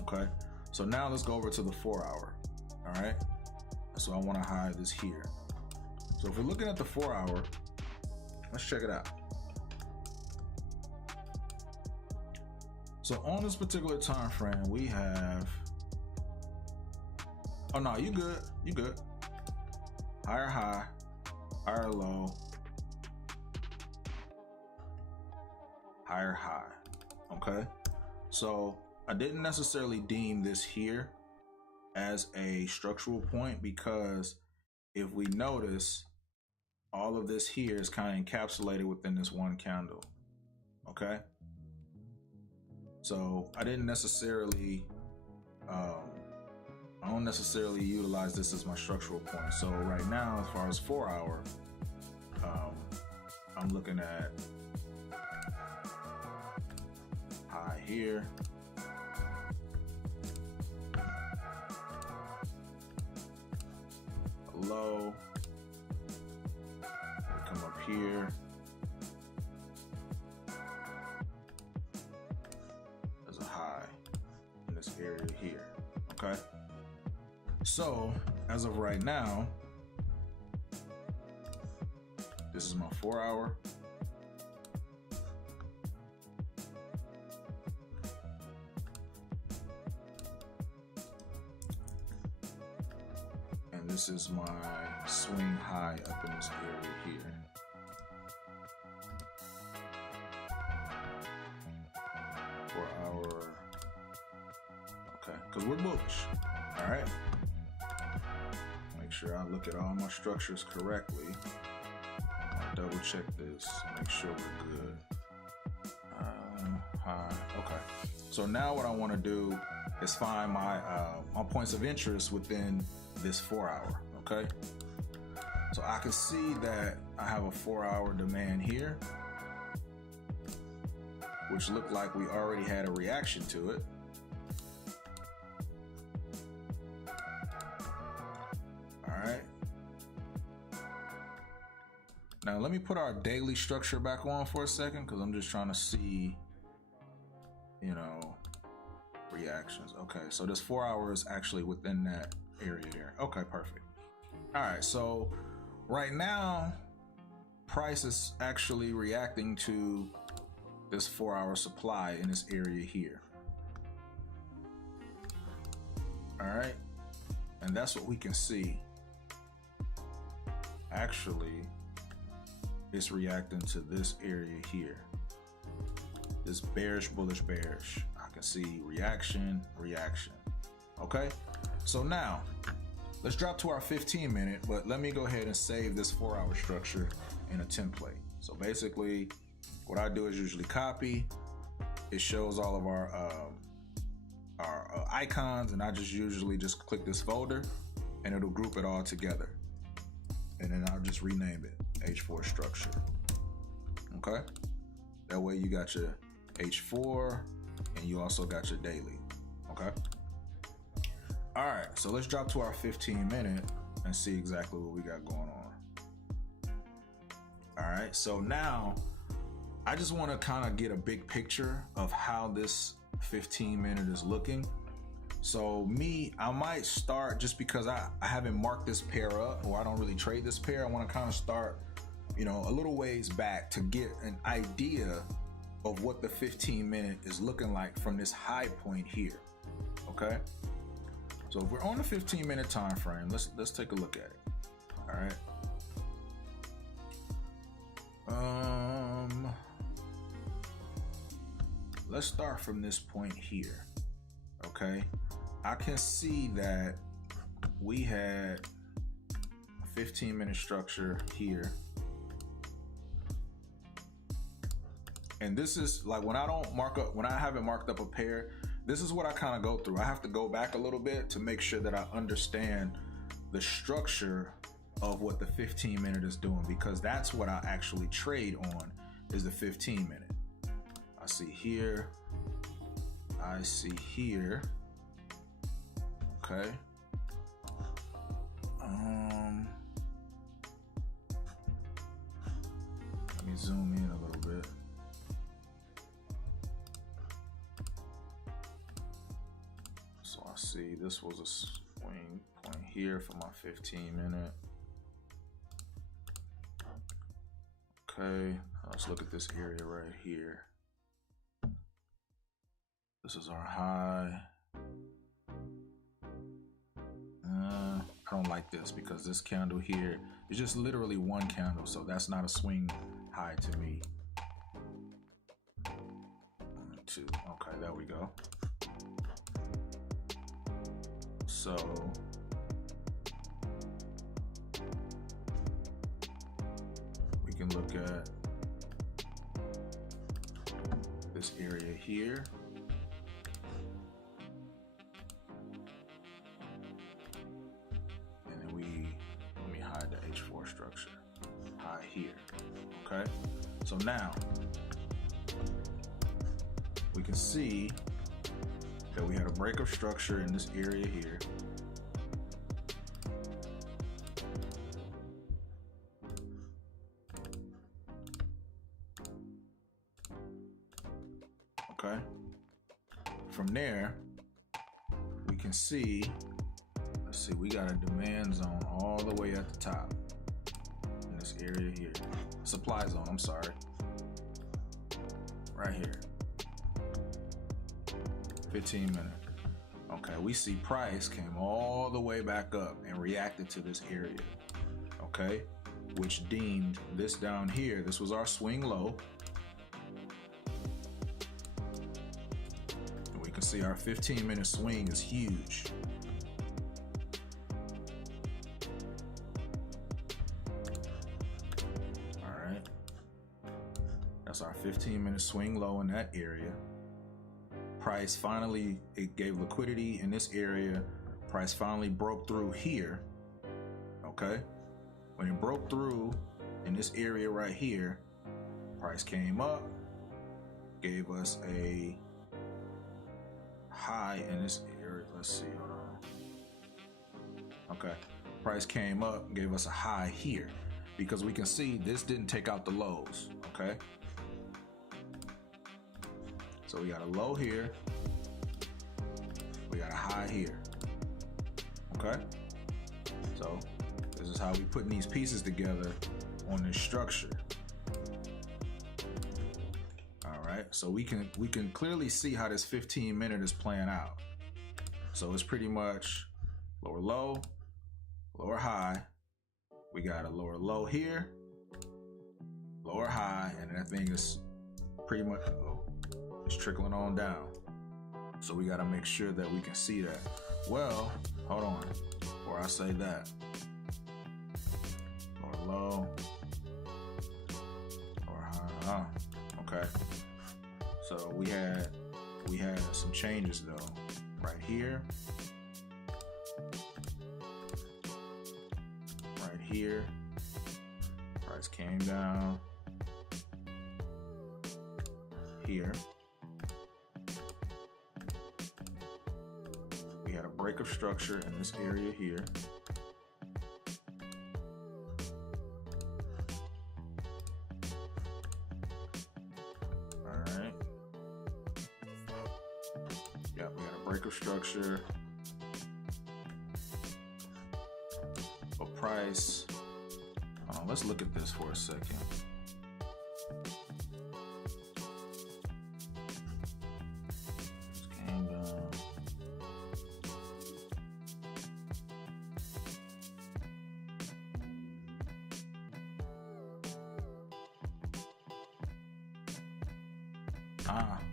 Okay, so now let's go over to the 4 hour. All right, so I want to hide this here. So if we're looking at the 4 hour, let's check it out. So on this particular time frame, we have, oh no, you good, you good. Higher high, higher low, higher high. Okay, so I didn't necessarily deem this here as a structural point because if we notice, all of this here is kind of encapsulated within this one candle. Okay, so I didn't necessarily I don't necessarily utilize this as my structural point. So right now, as far as 4 hour, I'm looking at high here, low, we come up here, there's a high in this area here. Okay, so as of right now, this is my 4 hour. And this is my swing high up in this area here. Okay, because we're bullish. All right. Make sure I look at all my structures correctly. I'll double check this, make sure we're good. High. Okay. So now what I want to do is find my points of interest within this 4 hour. Okay. So I can see that I have a 4 hour demand here, which looked like we already had a reaction to it. All right. Now let me put our daily structure back on for a second, because I'm just trying to see, you know, reactions. Okay, so this 4 hours actually within that area there. Okay, perfect. All right, so right now price is actually reacting to this 4-hour supply in this area here. All right, and that's what we can see. Actually, it's reacting to this area here, this bearish, bullish, bearish. I can see reaction, reaction. Okay, so now let's drop to our 15-minute, but let me go ahead and save this 4-hour structure in a template. So basically what I do is usually copy. It shows all of our icons, and I just usually just click this folder and it'll group it all together. And then I'll just rename it H4 structure. Okay, that way you got your H4 and you also got your daily. Okay, all right, so let's drop to our 15-minute and see exactly what we got going on. All right, so now I just want to kind of get a big picture of how this 15-minute is looking. So I might start, just because I haven't marked this pair up, or I don't really trade this pair. I want to kind of start, a little ways back to get an idea of what the 15-minute is looking like from this high point here. Okay, so if we're on the 15-minute time frame, let's take a look at it. All right, let's start from this point here. Okay, I can see that we had a 15-minute structure here. And this is like, when I haven't marked up a pair, this is what I kind of go through. I have to go back a little bit to make sure that I understand the structure of what the 15-minute is doing, because that's what I actually trade on, is the 15-minute. I see here, I see here. Okay. Let me zoom in a little bit. So I see this was a swing point here for my 15-minute. Okay, let's look at this area right here. This is our high. I don't like this, because this candle here is just literally one candle, so that's not a swing high to me. 1, 2. Okay, there we go. So we can look at this area here. Structure high here. Okay, so now we can see that we had a break of structure in this area here. Okay, from there we can see, let's see, we got a demand zone all the way at the top. Area here, supply zone, I'm sorry, right here, 15-minute. Okay, we see price came all the way back up and reacted to this area. Okay, which deemed this down here, this was our swing low, and we can see our 15-minute swing is huge. Our 15-minute swing low in that area. Price finally, it gave liquidity in this area. Price finally broke through here. Okay, when it broke through in this area right here, price came up, gave us a high in this area. Let's see, hold on. Okay, price came up, gave us a high here, because we can see this didn't take out the lows. Okay, so we got a low here, we got a high here. Okay, so this is how we putting these pieces together on this structure. All right, right, so we can clearly see how this 15-minute is playing out. So it's pretty much lower low, lower high. We got a lower low here, lower high, and that thing is pretty much it's trickling on down. So we got to make sure that we can see that. Well, hold on, before I say that, lower low, lower high. Okay. So we had some changes though, right here, right here. Price came down here. We had a break of structure in this area here. All right. Yeah, we had a break of structure. A price. Let's look at this for a second. This came down.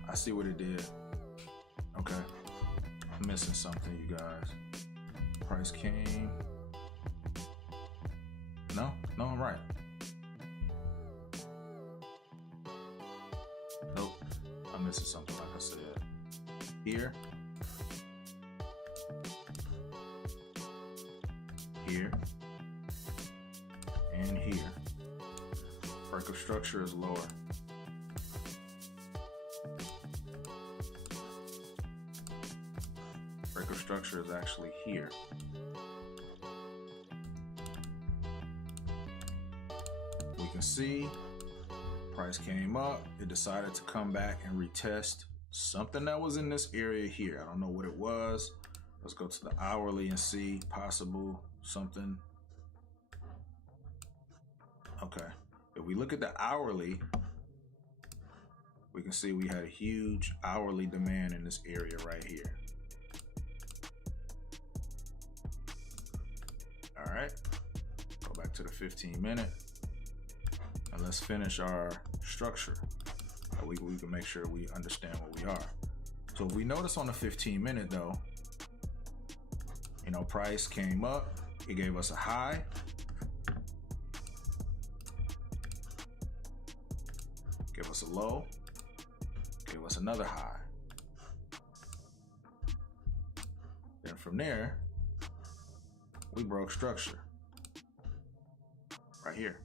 I see what it did. Okay. I'm missing something, you guys. Price came. No, I'm right. Nope, I'm missing something like I said. Here. Here. And here. Break of structure is lower. Break of structure is actually here. We can see price came up. It decided to come back and retest something that was in this area here. I don't know what it was. Let's go to the hourly and see possible something. Okay. If we look at the hourly, we can see we had a huge hourly demand in this area right here. All right. Go back to the 15-minute. And let's finish our structure. We can make sure we understand what we are. So if we notice on the 15-minute though, you know, price came up, it gave us a high. Give us a low, gave us another high. Then from there, we broke structure right here.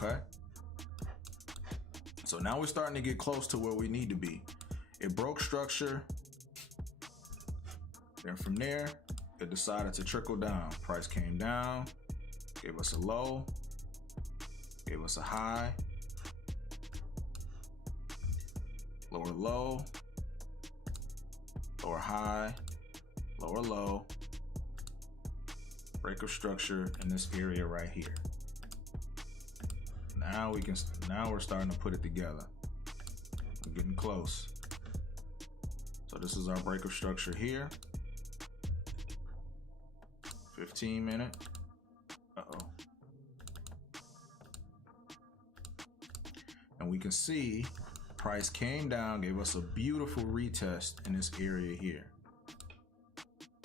Okay. So now we're starting to get close to where we need to be. It broke structure. Then from there, it decided to trickle down. Price came down, gave us a low, gave us a high, lower low, lower high, lower low, break of structure in this area right here. Now we're starting to put it together. We're getting close. So this is our break of structure here. 15-minute. And we can see price came down, gave us a beautiful retest in this area here.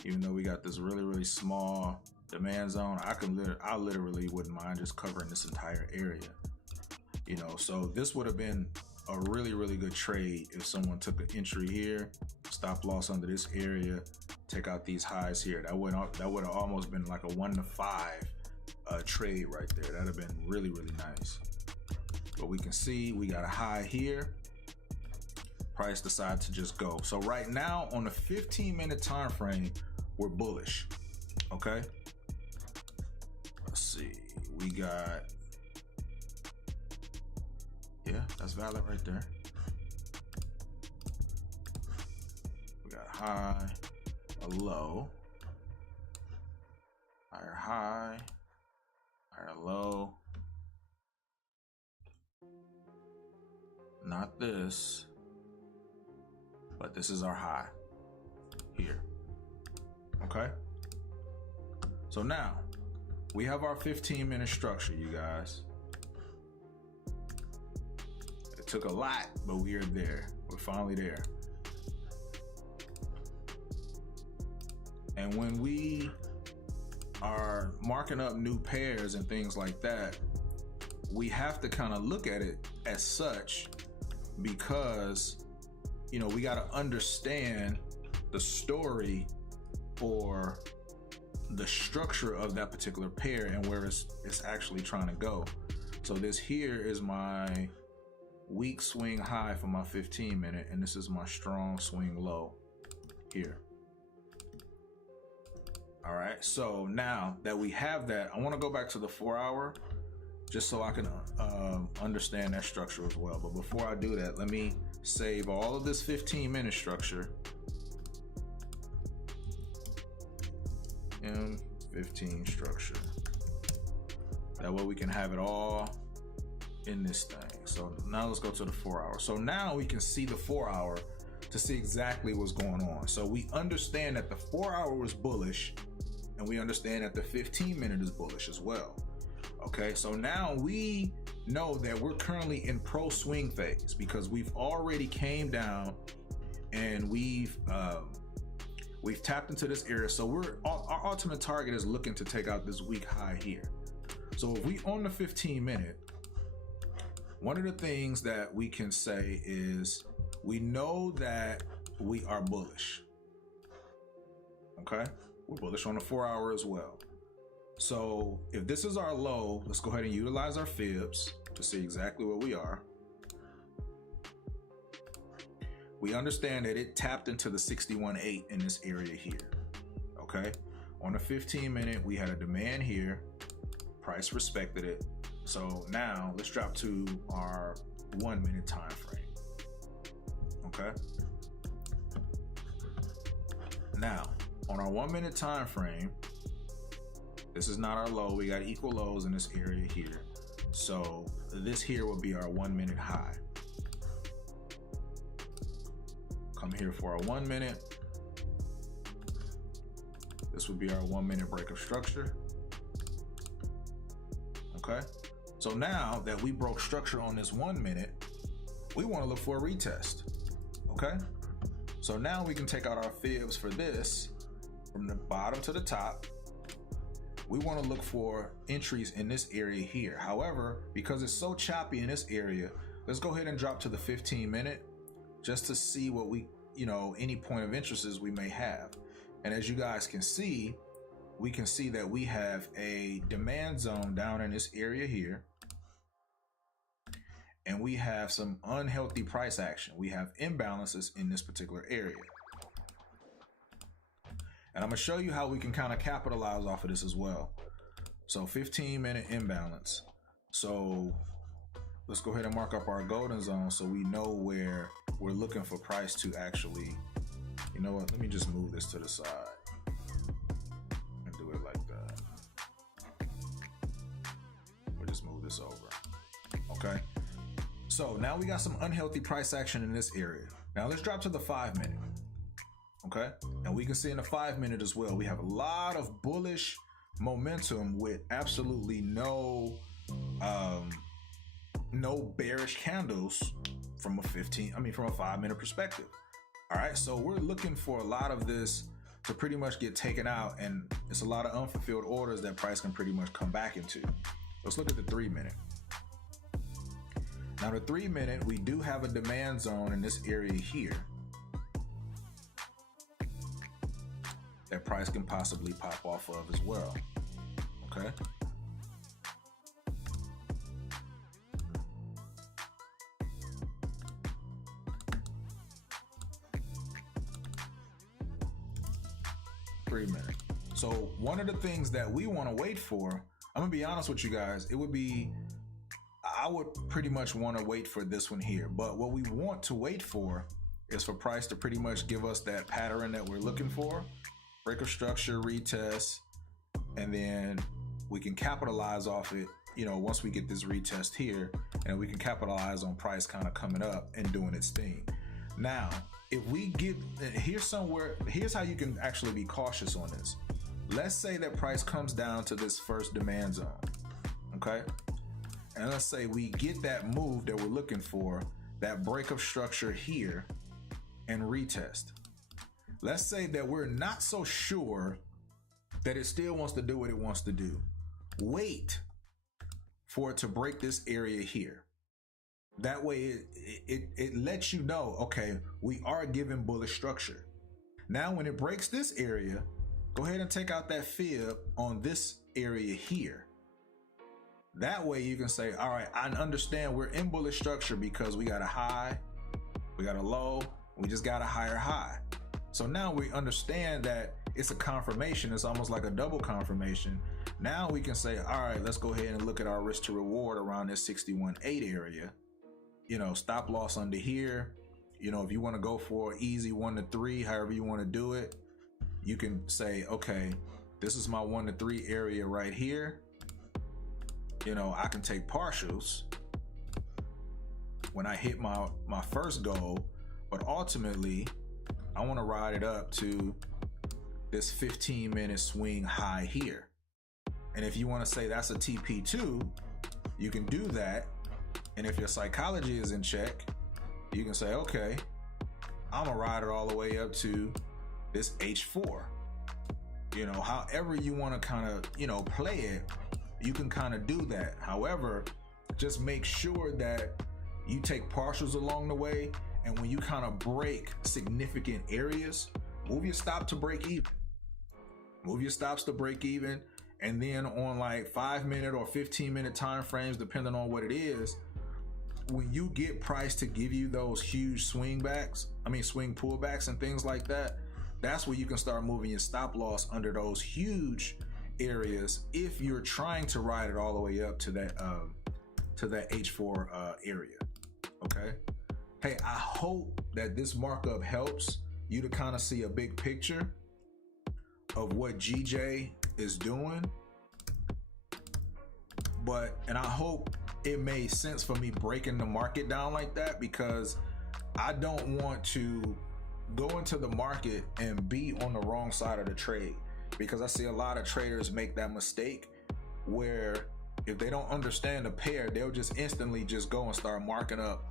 Even though we got this really small demand zone, I literally wouldn't mind just covering this entire area. You know, so this would have been a really good trade if someone took an entry here, stop loss under this area, take out these highs here. That would have almost been like a 1 to 5 trade right there. That'd have been really nice. But we can see we got a high here. Price decided to just go. So right now on the 15-minute time frame, we're bullish. Okay. Let's see. We got, yeah, that's valid right there. We got high, a low, higher high, higher low. Not this, but this is our high here. Okay. So now we have our 15-minute structure, you guys. It took a lot, but we are there. We're finally there. And when we are marking up new pairs and things like that, we have to kind of look at it as such, because, you know, we got to understand the story or the structure of that particular pair and where it's actually trying to go. So this here is my weak swing high for my 15-minute, and this is my strong swing low here. All right, so now that we have that, I want to go back to the 4-hour just so I can understand that structure as well. But before I do that, let me save all of this 15-minute structure. M15 structure. That way we can have it all in this thing. So now let's go to the 4-hour. So now we can see the 4-hour to see exactly what's going on. So we understand that the 4-hour was bullish, and we understand that the 15-minute is bullish as well. Okay, so now we know that we're currently in pro swing phase because we've already came down and we've tapped into this area. So our ultimate target is looking to take out this weak high here. So if we on the 15-minute, one of the things that we can say is we know that we are bullish. Okay, we're bullish on the 4-hour as well. So if this is our low, let's go ahead and utilize our fibs to see exactly where we are. We understand that it tapped into the 61.8 in this area here. Okay, on the 15-minute, we had a demand here, price respected it. So now let's drop to our 1-minute time frame. Okay, now on our 1-minute time frame, this is not our low. We got equal lows in this area here. So this here will be our 1-minute high. Come here for our 1-minute. This would be our 1-minute break of structure. Okay. So now that we broke structure on this 1-minute, we want to look for a retest. Okay. So now we can take out our fibs for this from the bottom to the top. We want to look for entries in this area here. However, because it's so choppy in this area, let's go ahead and drop to the 15-minute just to see what we, any point of interest we may have. And as you guys can see, we can see that we have a demand zone down in this area here. And we have some unhealthy price action. We have imbalances in this particular area. And I'm gonna show you how we can kind of capitalize off of this as well. So 15-minute imbalance. So let's go ahead and mark up our golden zone so we know where we're looking for price to actually, you know what, let me just move this to the side and do it like that. We'll just move this over. Okay. So now we got some unhealthy price action in this area. Now let's drop to the 5-minute. Okay, and we can see in the 5-minute as well, we have a lot of bullish momentum with absolutely no bearish candles from a 5-minute perspective. All right, so we're looking for a lot of this to pretty much get taken out, and it's a lot of unfulfilled orders that price can pretty much come back into. Let's look at the 3-minute. Now the 3-minute, we do have a demand zone in this area here that price can possibly pop off of as well. Okay. $3-minute. So one of the things that we want to wait for, I'm gonna be honest with you guys, I would pretty much want to wait for this one here. But what we want to wait for is for price to pretty much give us that pattern that we're looking for. Break of structure, retest, and then we can capitalize off it, you know, once we get this retest here, and we can capitalize on price kind of coming up and doing its thing. Now, if we get, here's how you can actually be cautious on this. Let's say that price comes down to this first demand zone, okay? And let's say we get that move that we're looking for, that break of structure here, and retest. Let's say that we're not so sure that it still wants to do what it wants to do. Wait for it to break this area here. That way it lets you know, okay, we are giving bullish structure. Now when it breaks this area, go ahead and take out that fib on this area here. That way you can say, all right, I understand we're in bullish structure because we got a high, we got a low, we just got a higher high. So now we understand that it's a confirmation. It's almost like a double confirmation. Now we can say, all right, let's go ahead and look at our risk to reward around this 61.8 area. You know, stop loss under here. You know, if you want to go for easy 1 to 3, however you want to do it, you can say, okay, this is my 1 to 3 area right here. You know, I can take partials when I hit my first goal, but ultimately I want to ride it up to this 15-minute swing high here. And if you want to say that's a TP2, you can do that. And if your psychology is in check, you can say, okay, I'm gonna ride it all the way up to this H4. You know, however you want to kind of, you know, play it, you can kind of do that. However, just make sure that you take partials along the way. And when you kind of break significant areas, move your stop to break even. Move your stops to break even. And then on like 5-minute or 15-minute time frames, depending on what it is, when you get price to give you those huge swing pullbacks and things like that, that's where you can start moving your stop loss under those huge areas if you're trying to ride it all the way up to that H4 area. Okay. Hey, I hope that this markup helps you to kind of see a big picture of what GJ is doing. And I hope it made sense for me breaking the market down like that, because I don't want to go into the market and be on the wrong side of the trade, because I see a lot of traders make that mistake where if they don't understand the pair, they'll just instantly just go and start marking up,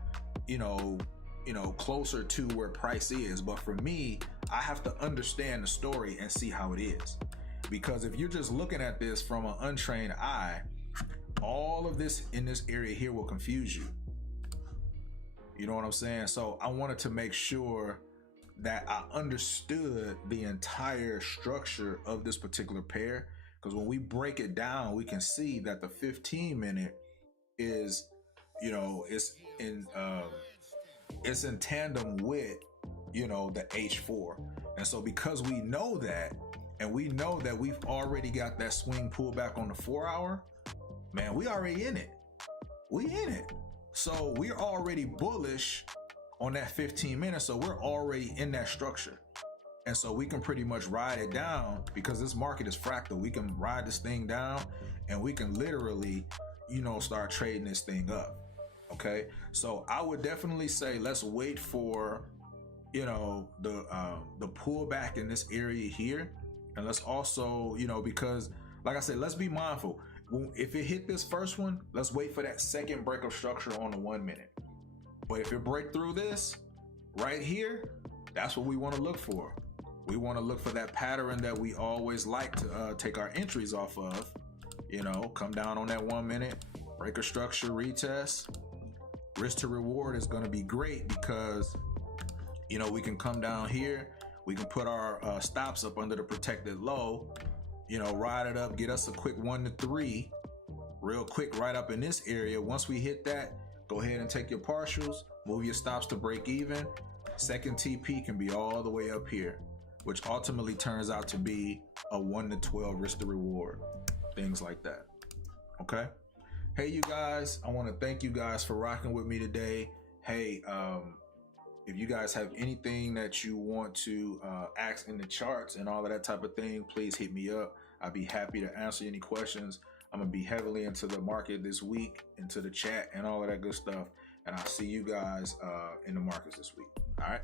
you know, closer to where price is. But for me, I have to understand the story and see how it is, because if you're just looking at this from an untrained eye, all of this in this area here will confuse you. You know what I'm saying? So I wanted to make sure that I understood the entire structure of this particular pair, because when we break it down, we can see that the 15-minute is, you know, it's in tandem with, you know, the H4. And so because we know that, and we know that we've already got that swing pullback on the 4-hour, man, we already in it. We in it. So we're already bullish on that 15-minute. So we're already in that structure. And so we can pretty much ride it down, because this market is fractal. We can ride this thing down and we can literally, you know, start trading this thing up. Okay. So I would definitely say, let's wait for, you know, the pullback in this area here. And let's also, you know, because like I said, let's be mindful. If it hit this first one, let's wait for that second break of structure on the 1 minute. But if it break through this right here, that's what we want to look for. We want to look for that pattern that we always like to take our entries off of. You know, come down on that 1 minute, break a structure, retest. Risk to reward is going to be great because, you know, we can come down here, we can put our stops up under the protected low, you know, ride it up, get us a quick 1 to 3 real quick right up in this area. Once we hit that, go ahead and take your partials, move your stops to break even. Second TP can be all the way up here, which ultimately turns out to be a 1 to 12 risk to reward, things like that. Okay. Hey, you guys, I want to thank you guys for rocking with me today. Hey, if you guys have anything that you want to ask in the charts and all of that type of thing, please hit me up. I'd be happy to answer any questions. I'm gonna be heavily into the market this week, into the chat and all of that good stuff. And I'll see you guys in the markets this week. All right.